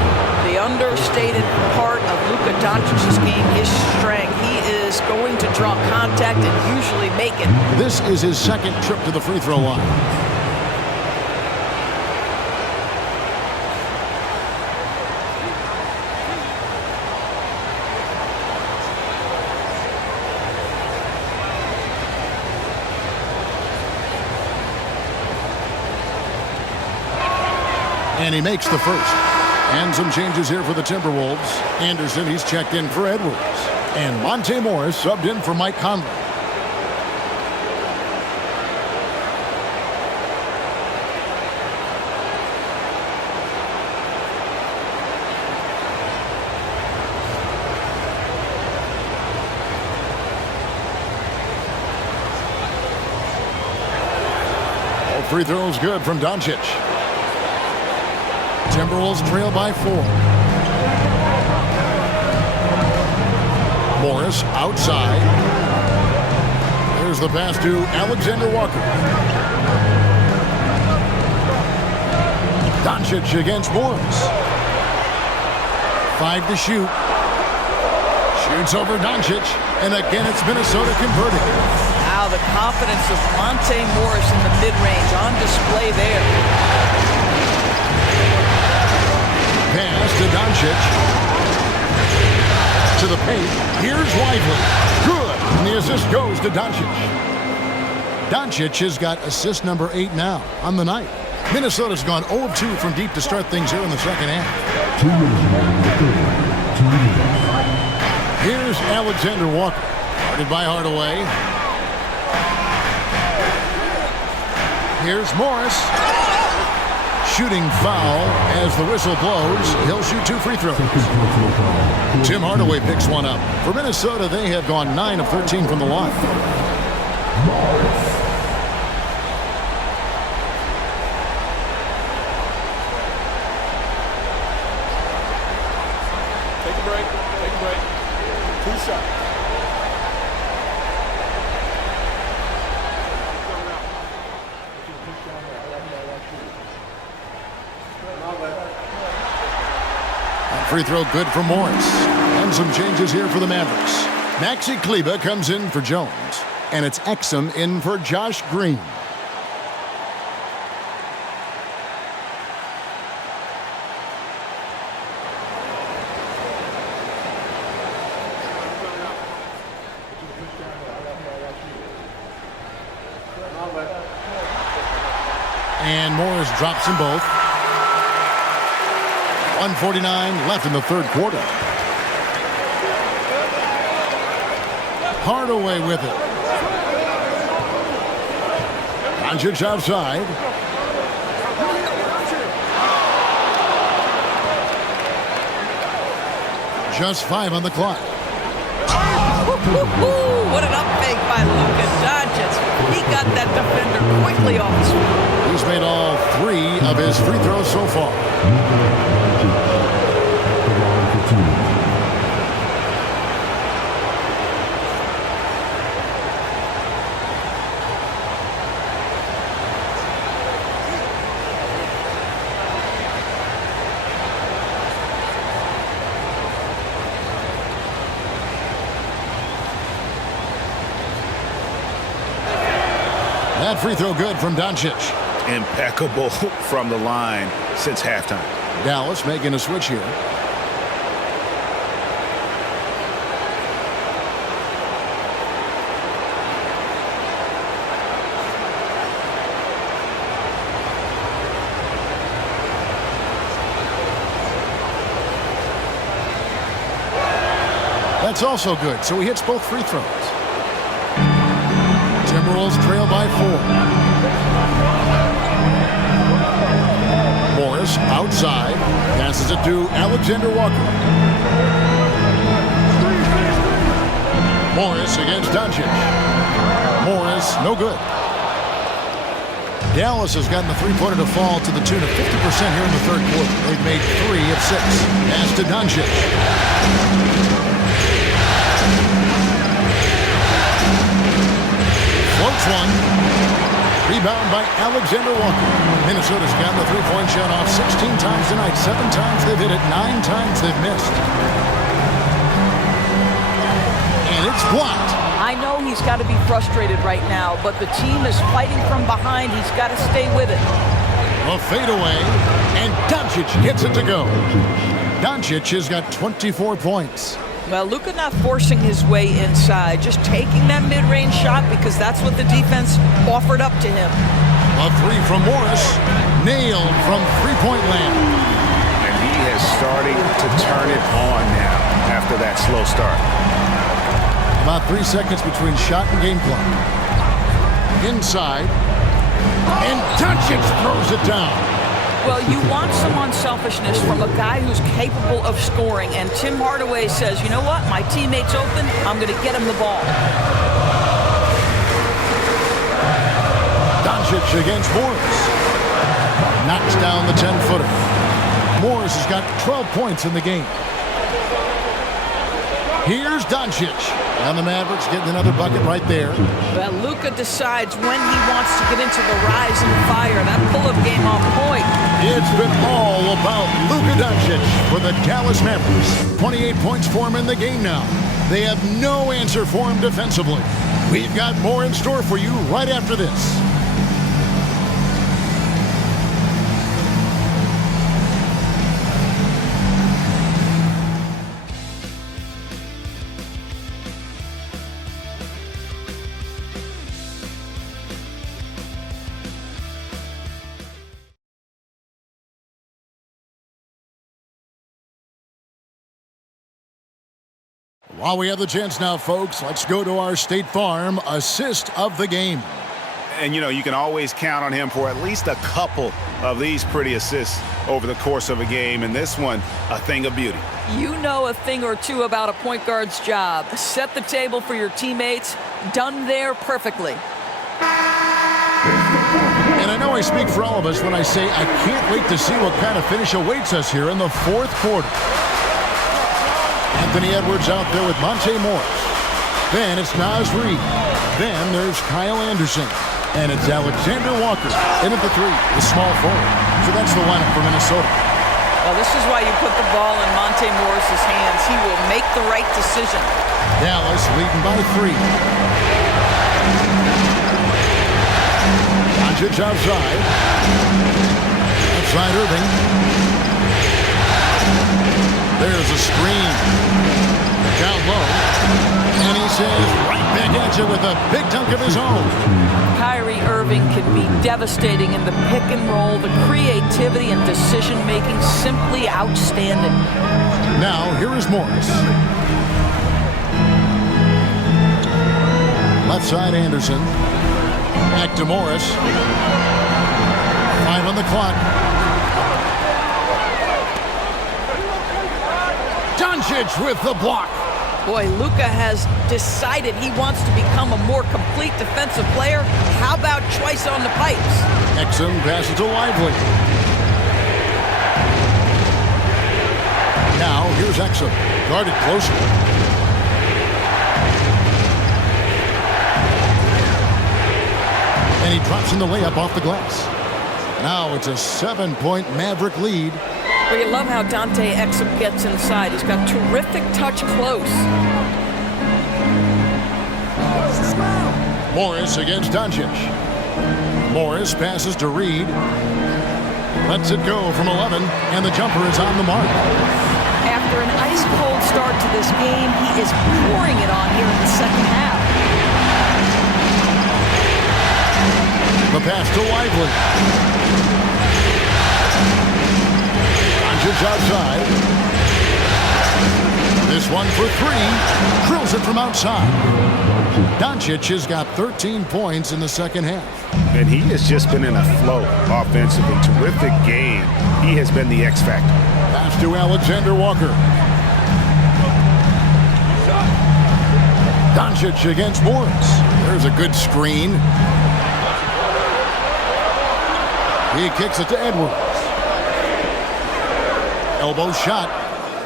The understated part of Luka Doncic's game, his strength. He is going to draw contact and usually make it. This is his second trip to the free throw line. And he makes the first. And some changes here for the Timberwolves. Anderson, he's checked in for Edwards. And Monte Morris subbed in for Mike Conley. All free throws good from Doncic. Timberwolves trail by 4. Morris outside. There's the pass to Alexander Walker. Doncic against Morris. 5 to shoot. Shoots over Doncic. And again, it's Minnesota converting. Now the confidence of Monte Morris in the mid-range on display there. Pass to Doncic. To the paint. Here's Lively. Good. And the assist goes to Doncic. Doncic has got assist number 8 now on the night. Minnesota's gone 0 of 2 from deep to start things here in the second half. Here's Alexander Walker. Guarded by Hardaway. Here's Morris. Shooting foul as the whistle blows. He'll shoot 2 free throws. Tim Hardaway picks one up. For Minnesota, they have gone 9 of 13 from the line. Take a break. Take a break. 2 shots. Free throw good for Morris. And some changes here for the Mavericks. Maxi Kleba comes in for Jones. And it's Exum in for Josh Green. And Morris drops them both. 1:49 left in the third quarter. Hardaway with it. Doncic outside. Just 5 on the clock. What an up fake by Luka Doncic. He got that defender quickly off his feet. He's made all 3 of his free throws so far. That free throw good from Doncic. Impeccable from the line since halftime. Dallas making a switch here. That's also good, so he hits both free throws. Timberwolves trail by 4. Morris outside, passes it to Alexander Walker. Morris against Doncic. Morris, no good. Dallas has gotten the three-pointer to fall to the tune of 50% here in the third quarter. They've made 3 of 6. Pass to Doncic. Floats one. Rebound by Alexander Walker. Minnesota's gotten the three-point shot off 16 times tonight. 7 times they've hit it. 9 times they've missed. And it's blocked. I know he's got to be frustrated right now, but the team is fighting from behind. He's got to stay with it. A fadeaway, and Doncic gets it to go. Doncic has got 24 points. Well, Luka not forcing his way inside, just taking that mid-range shot because that's what the defense offered up to him. A 3 from Morris, nailed from three-point land. And he is starting to turn it on now after that slow start. About 3 seconds between shot and game clock. Inside, and Doncic throws it down. Well, you want some unselfishness from a guy who's capable of scoring, and Tim Hardaway says, you know what, my teammate's open, I'm going to get him the ball. Doncic against Morris. Knocks down the 10-footer. Morris has got 12 points in the game. Here's Doncic. And the Mavericks getting another bucket right there. Well, Luka decides when he wants to get into the rise and fire. That pull-up game on point. It's been all about Luka Doncic for the Dallas Mavericks. 28 points for him in the game now. They have no answer for him defensively. We've got more in store for you right after this. While we have the chance now, folks, let's go to our State Farm assist of the game. And, you know, you can always count on him for at least a couple of these pretty assists over the course of a game. And this one, a thing of beauty. You know a thing or two about a point guard's job. Set the table for your teammates. Done there perfectly. And I know I speak for all of us when I say I can't wait to see what kind of finish awaits us here in the fourth quarter. Anthony Edwards out there with Monte Morris. Then it's Naz Reid. Then there's Kyle Anderson. And it's Alexander Walker in at the 3, the small forward. So that's the lineup for Minnesota. Well, this is why you put the ball in Monte Dante Morris's hands. He will make the right decision. Dallas leading by 3. Doncic outside. Outside Irving. There's a screen. Down low. And he says right back at you with a big dunk of his own. Kyrie Irving can be devastating in the pick and roll. The creativity and decision-making simply outstanding. Now, here is Morris. Left side, Anderson. Back to Morris. 5 on the clock. Doncic with the block. Boy, Luka has decided he wants to become a more complete defensive player. How about twice on the pipes? Exum passes to Lively. Now, here's Exum. Guarded closer. And he drops in the layup off the glass. Now it's a 7-point Maverick lead. Well, you love how Dante Exum gets inside. He's got terrific touch close. Morris against Doncic. Morris passes to Reed. Lets it go from 11, and the jumper is on the mark. After an ice-cold start to this game, he is pouring it on here in the second half. The pass to Lively. Doncic outside. This one for 3. Drills it from outside. Doncic has got 13 points in the second half. And he has just been in a flow offensively. Terrific game. He has been the X factor. Pass to Alexander Walker. Doncic against Morris. There's a good screen. He kicks it to Edwards. Elbow shot.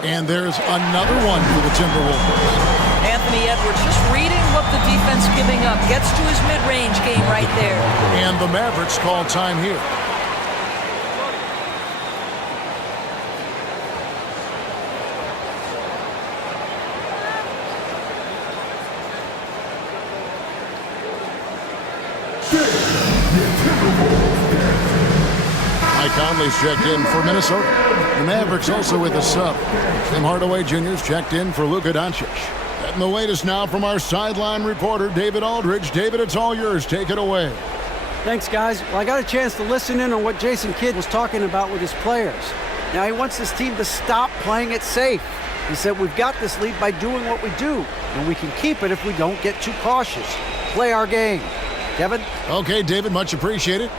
And there's another one for the Timberwolves. Anthony Edwards just reading what the defense giving up. Gets to his mid-range game right there. And the Mavericks call time here. Mike Conley's checked in for Minnesota. The Mavericks also with a sub. Tim Hardaway Jr.'s checked in for Luka Doncic. And the latest now from our sideline reporter, David Aldridge. David, it's all yours. Take it away. Thanks, guys. Well, I got a chance to listen in on what Jason Kidd was talking about with his players. Now, he wants his team to stop playing it safe. He said, we've got this lead by doing what we do, and we can keep it if we don't get too cautious. Play our game. Kevin? Okay, David, much appreciated.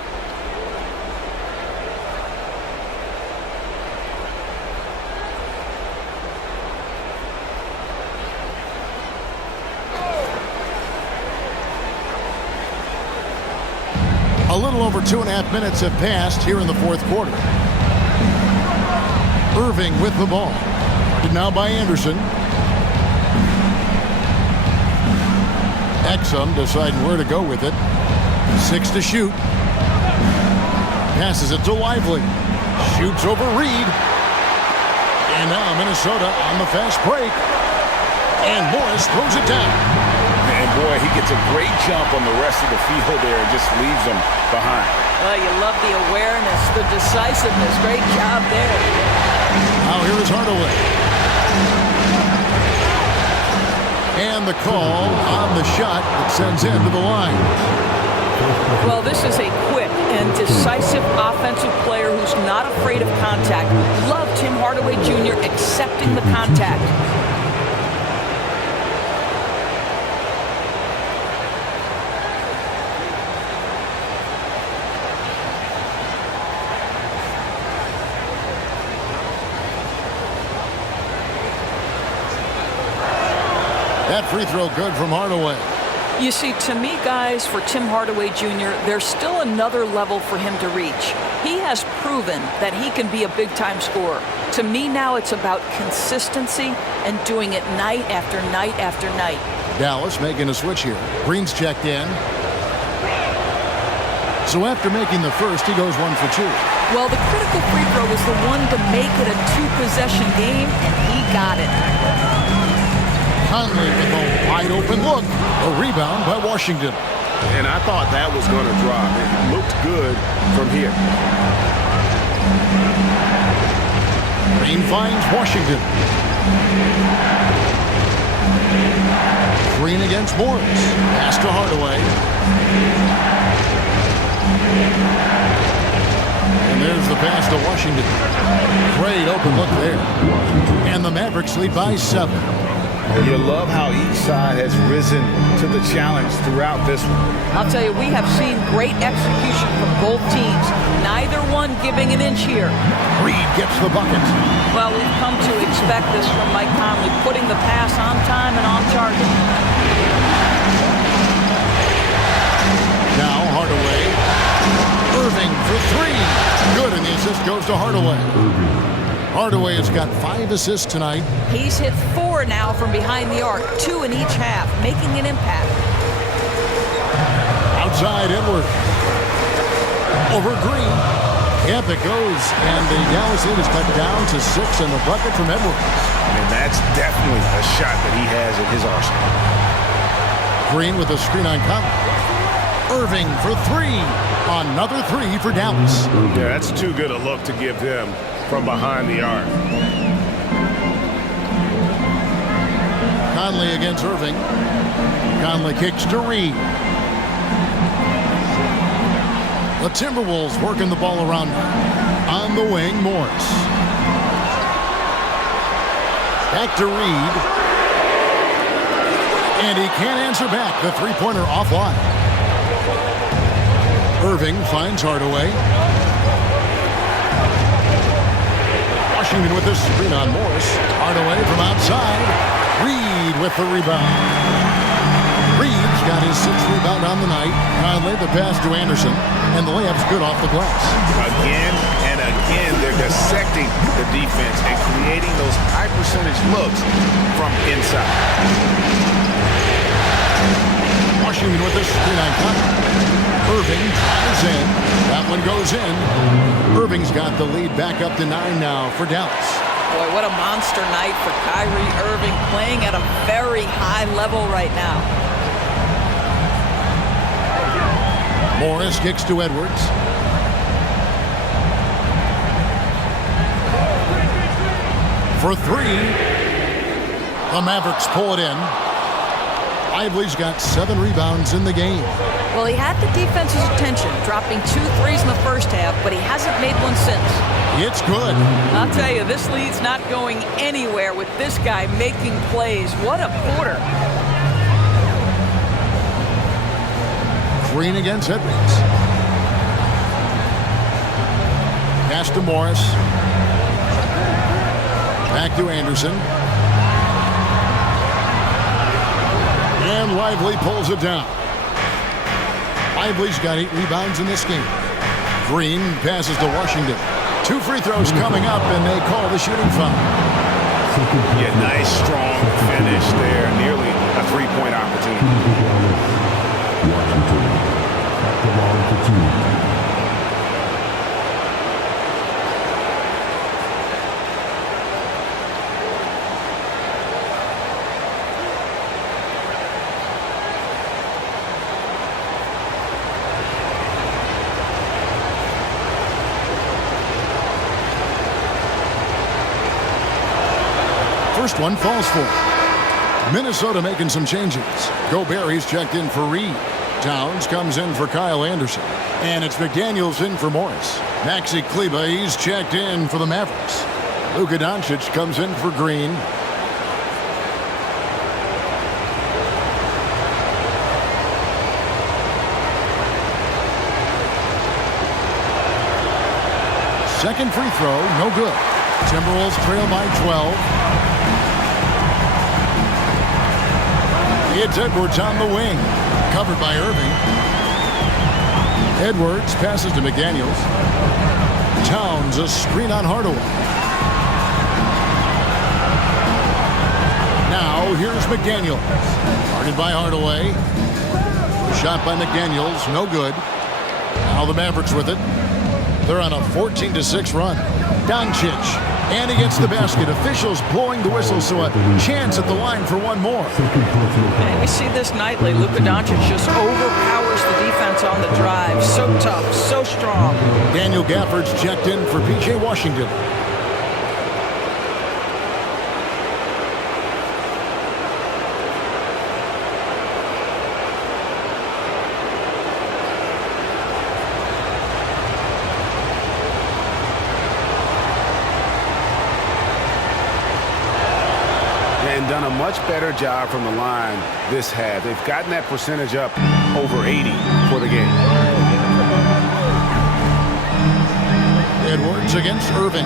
A little over 2.5 minutes have passed here in the fourth quarter. Irving with the ball. Guarded now by Anderson. Exum deciding where to go with it. 6 to shoot. Passes it to Lively. Shoots over Reed. And now Minnesota on the fast break. And Morris throws it down. And boy, he gets a great jump on the rest of the field there and just leaves them behind. Well, you love the awareness, the decisiveness. Great job there. Now here is Hardaway. And the call on the shot that sends him to the line. Well, this is a quick and decisive offensive player who's not afraid of contact. Love Tim Hardaway Jr. accepting the contact. That free throw good from Hardaway. You see, to me, guys, for Tim Hardaway Jr., there's still another level for him to reach. He has proven that he can be a big-time scorer. To me now, it's about consistency and doing it night after night after night. Dallas making a switch here. Green's checked in. So after making the first, he goes 1 for 2. Well, the critical free throw was the one to make it a two-possession game, and he got it. Conley with a wide open look. A rebound by Washington. And I thought that was going to drop. It looked good from here. Green finds Washington. Green against Morris. Pass to Hardaway. And there's the pass to Washington. Great open look there. And the Mavericks lead by 7. You love how each side has risen to the challenge throughout this one. I'll tell you, we have seen great execution from both teams. Neither one giving an inch here. Reed gets the bucket. Well, we've come to expect this from Mike Conley, putting the pass on time and on target. Now Hardaway. Irving for 3. Good, and the assist goes to Hardaway. Hardaway has got 5 assists tonight. He's hit 4 now from behind the arc, 2 in each half, making an impact. Outside Edwards. Over Green. Yep, it goes, and the Dallas lead is cut down to 6, and the bucket from Edwards. And that's definitely a shot that he has in his arsenal. Green with a screen on Conley. Irving for 3. Another 3 for Dallas. Yeah, that's too good a look to give them from behind the arc. Conley against Irving. Conley kicks to Reed. The Timberwolves working the ball around now. On the wing, Morris. Back to Reed. And he can't answer back. The three-pointer offline. Irving finds Hardaway. Washington with the screen on Morris. Hardaway from outside. Reed with the rebound. Reed's got his 6th rebound on the night. Conley the pass to Anderson. And the layup's good off the glass. Again and again, they're dissecting the defense and creating those high-percentage looks from inside. Washington with the screen on Conley. Irving tries in. That one goes in. Irving's got the lead back up to 9 now for Dallas. Boy, what a monster night for Kyrie Irving, playing at a very high level right now. Morris kicks to Edwards. For 3. The Mavericks pull it in. Lively's got 7 rebounds in the game. Well, he had the defense's attention, dropping 2 threes in the first half, but he hasn't made one since. It's good. I'll tell you, this lead's not going anywhere with this guy making plays. What a quarter. Green against Edwards. Pass to Morris. Back to Anderson. And Lively pulls it down. Lively's got 8 rebounds in this game. Green passes to Washington. 2 free throws coming up, and they call the shooting foul. Yeah, nice, strong finish there. Nearly a 3-point opportunity. Washington, back the line for 2. First one falls for it. Minnesota making some changes. Gobert, he's checked in for Reed. Towns comes in for Kyle Anderson. And it's McDaniels in for Morris. Maxi Kleber, he's checked in for the Mavericks. Luka Doncic comes in for Green. Second free throw, no good. Timberwolves trail by 12. It's Edwards on the wing, covered by Irving. Edwards passes to McDaniels. Towns a screen on Hardaway. Now here's McDaniels, guarded by Hardaway. Shot by McDaniels, no good. Now the Mavericks with it. They're on a 14-6 run. Doncic, and he gets the basket. Officials blowing the whistle, so a chance at the line for one more. And we see this nightly. Luka Doncic just overpowers the defense on the drive. So tough, so strong. Daniel Gafford's checked in for P.J. Washington. Done a much better job from the line this half. They've gotten that percentage up over 80 for the game. Edwards against Irving.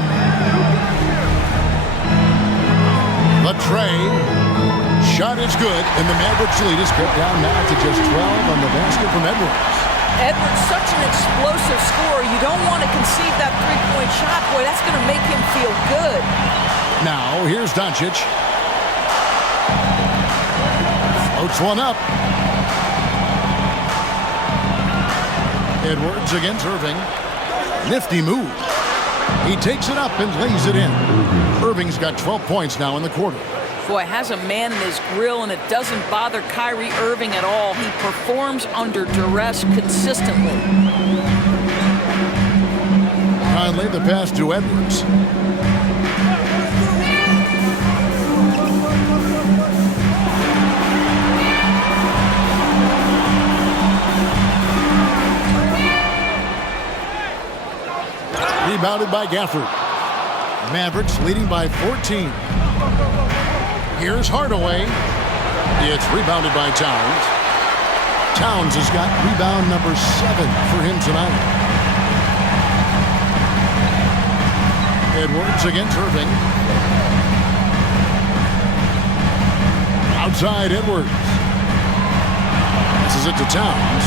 The tray. Shot is good, and the Mavericks lead is cut down now to just 12 on the basket from Edwards. Edwards, such an explosive scorer. You don't want to concede that three-point shot. Boy, that's going to make him feel good. Now, here's Doncic. Floats one up. Edwards against Irving. Nifty move. He takes it up and lays it in. Irving's got 12 points now in the quarter. Boy, has a man in his grill, and it doesn't bother Kyrie Irving at all. He performs under duress consistently. Conley the pass to Edwards. Rebounded by Gafford. Mavericks leading by 14. Here's Hardaway. It's rebounded by Towns. Towns has got rebound number 7 for him tonight. Edwards against Irving. Outside Edwards. Passes it to Towns.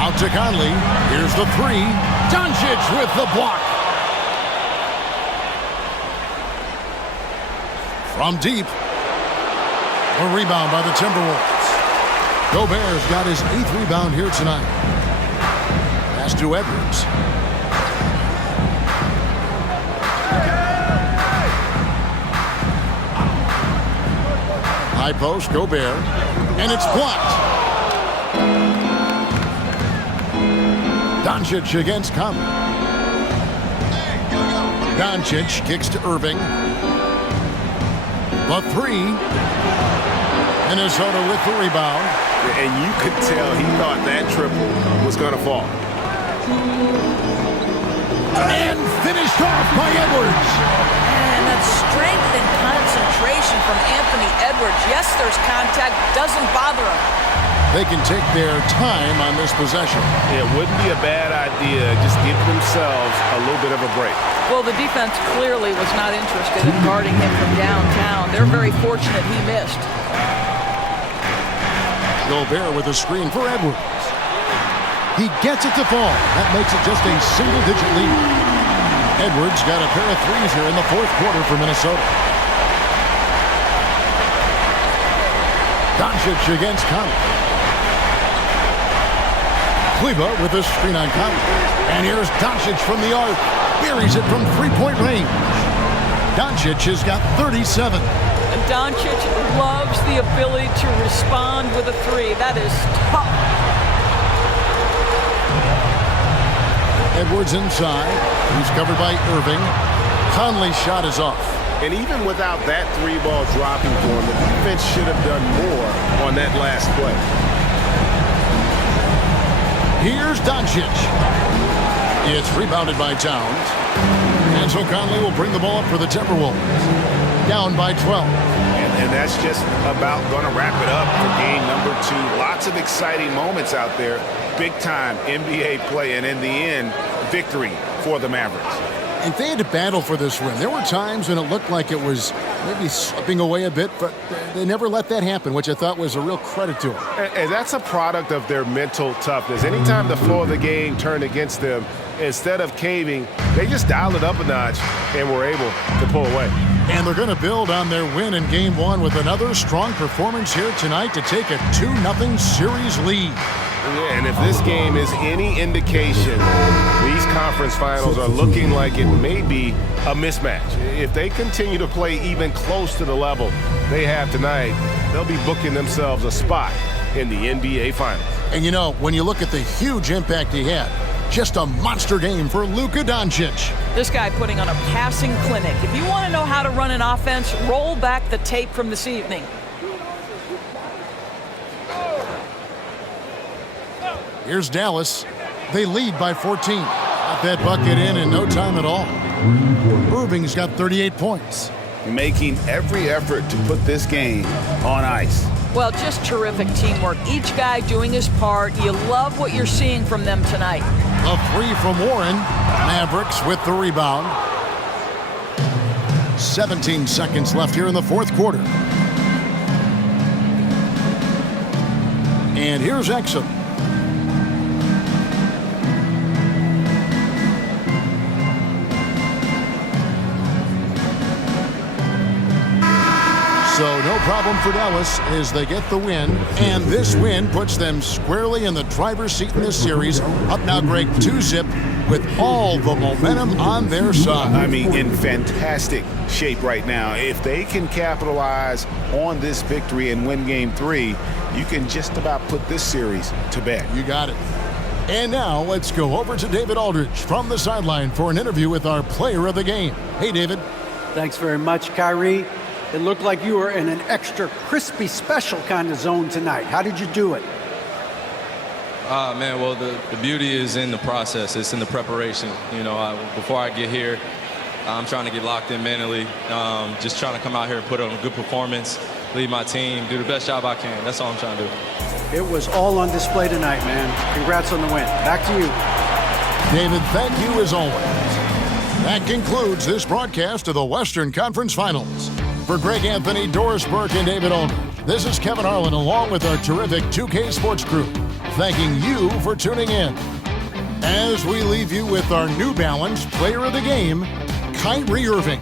Out to Conley. Here's the three. Doncic with the block. From deep. A rebound by the Timberwolves. Gobert's got his 8th rebound here tonight. Pass to Edwards. High post, Gobert. And it's blocked. Doncic against Conley. Doncic kicks to Irving. The three. Minnesota with the rebound. And you could tell he thought that triple was going to fall. And finished off by Edwards. And that strength and concentration from Anthony Edwards. Yes, there's contact. Doesn't bother him. They can take their time on this possession. It wouldn't be a bad idea. Just give themselves a little bit of a break. Well, the defense clearly was not interested in guarding him from downtown. They're very fortunate he missed. Gobert with a screen for Edwards. He gets it to fall. That makes it just a single-digit lead. Edwards got a pair of threes here in the 4th quarter for Minnesota. Doncic against Conley. Kleba with a screen on Conley. And here's Doncic from the arc. Buries it from 3-point range. Doncic has got 37. And Doncic loves the ability to respond with a three. That is tough. Edwards inside. He's covered by Irving. Conley's shot is off. And even without that 3-ball dropping for him, the defense should have done more on that last play. Here's Doncic. It's rebounded by Towns. And so Conley will bring the ball up for the Timberwolves. Down by 12. And that's just about going to wrap it up for game number 2. Lots of exciting moments out there. Big-time NBA play. And in the end, victory for the Mavericks. And they had to battle for this win. There were times when it looked like it was maybe slipping away a bit, but they never let that happen, which I thought was a real credit to them. And that's a product of their mental toughness. Anytime the flow of the game turned against them, instead of caving, they just dialed it up a notch and were able to pull away. And they're going to build on their win in Game 1 with another strong performance here tonight to take a 2-0 series lead. Yeah, and if this game is any indication, these conference finals are looking like it may be a mismatch. If they continue to play even close to the level they have tonight, they'll be booking themselves a spot in the NBA Finals. And you know, when you look at the huge impact he had, just a monster game for Luka Doncic. This guy putting on a passing clinic. If you want to know how to run an offense, roll back the tape from this evening. Here's Dallas. They lead by 14. Got that bucket in no time at all. Irving's got 38 points. Making every effort to put this game on ice. Well, just terrific teamwork. Each guy doing his part. You love what you're seeing from them tonight. A three from Warren. Mavericks with the rebound. 17 seconds left here in the fourth quarter. And here's Exum. So no problem for Dallas as they get the win. And this win puts them squarely in the driver's seat in this series. Up now, Greg, 2-zip with all the momentum on their side. I mean, in fantastic shape right now. If they can capitalize on this victory and win Game 3, you can just about put this series to bed. You got it. And now let's go over to David Aldridge from the sideline for an interview with our player of the game. Hey, David. Thanks very much, Kyrie. It looked like you were in an extra crispy special kind of zone tonight. How did you do it? Man, well, the beauty is in the process. It's in the preparation. You know, before I get here, I'm trying to get locked in mentally. Just trying to come out here and put on a good performance, lead my team, do the best job I can. That's all I'm trying to do. It was all on display tonight, man. Congrats on the win. Back to you. David, thank you as always. That concludes this broadcast of the Western Conference Finals. For Greg Anthony, Doris Burke, and David Aldridge, this is Kevin Harlan along with our terrific 2K Sports crew, thanking you for tuning in. As we leave you with our New Balance Player of the Game, Kyrie Irving.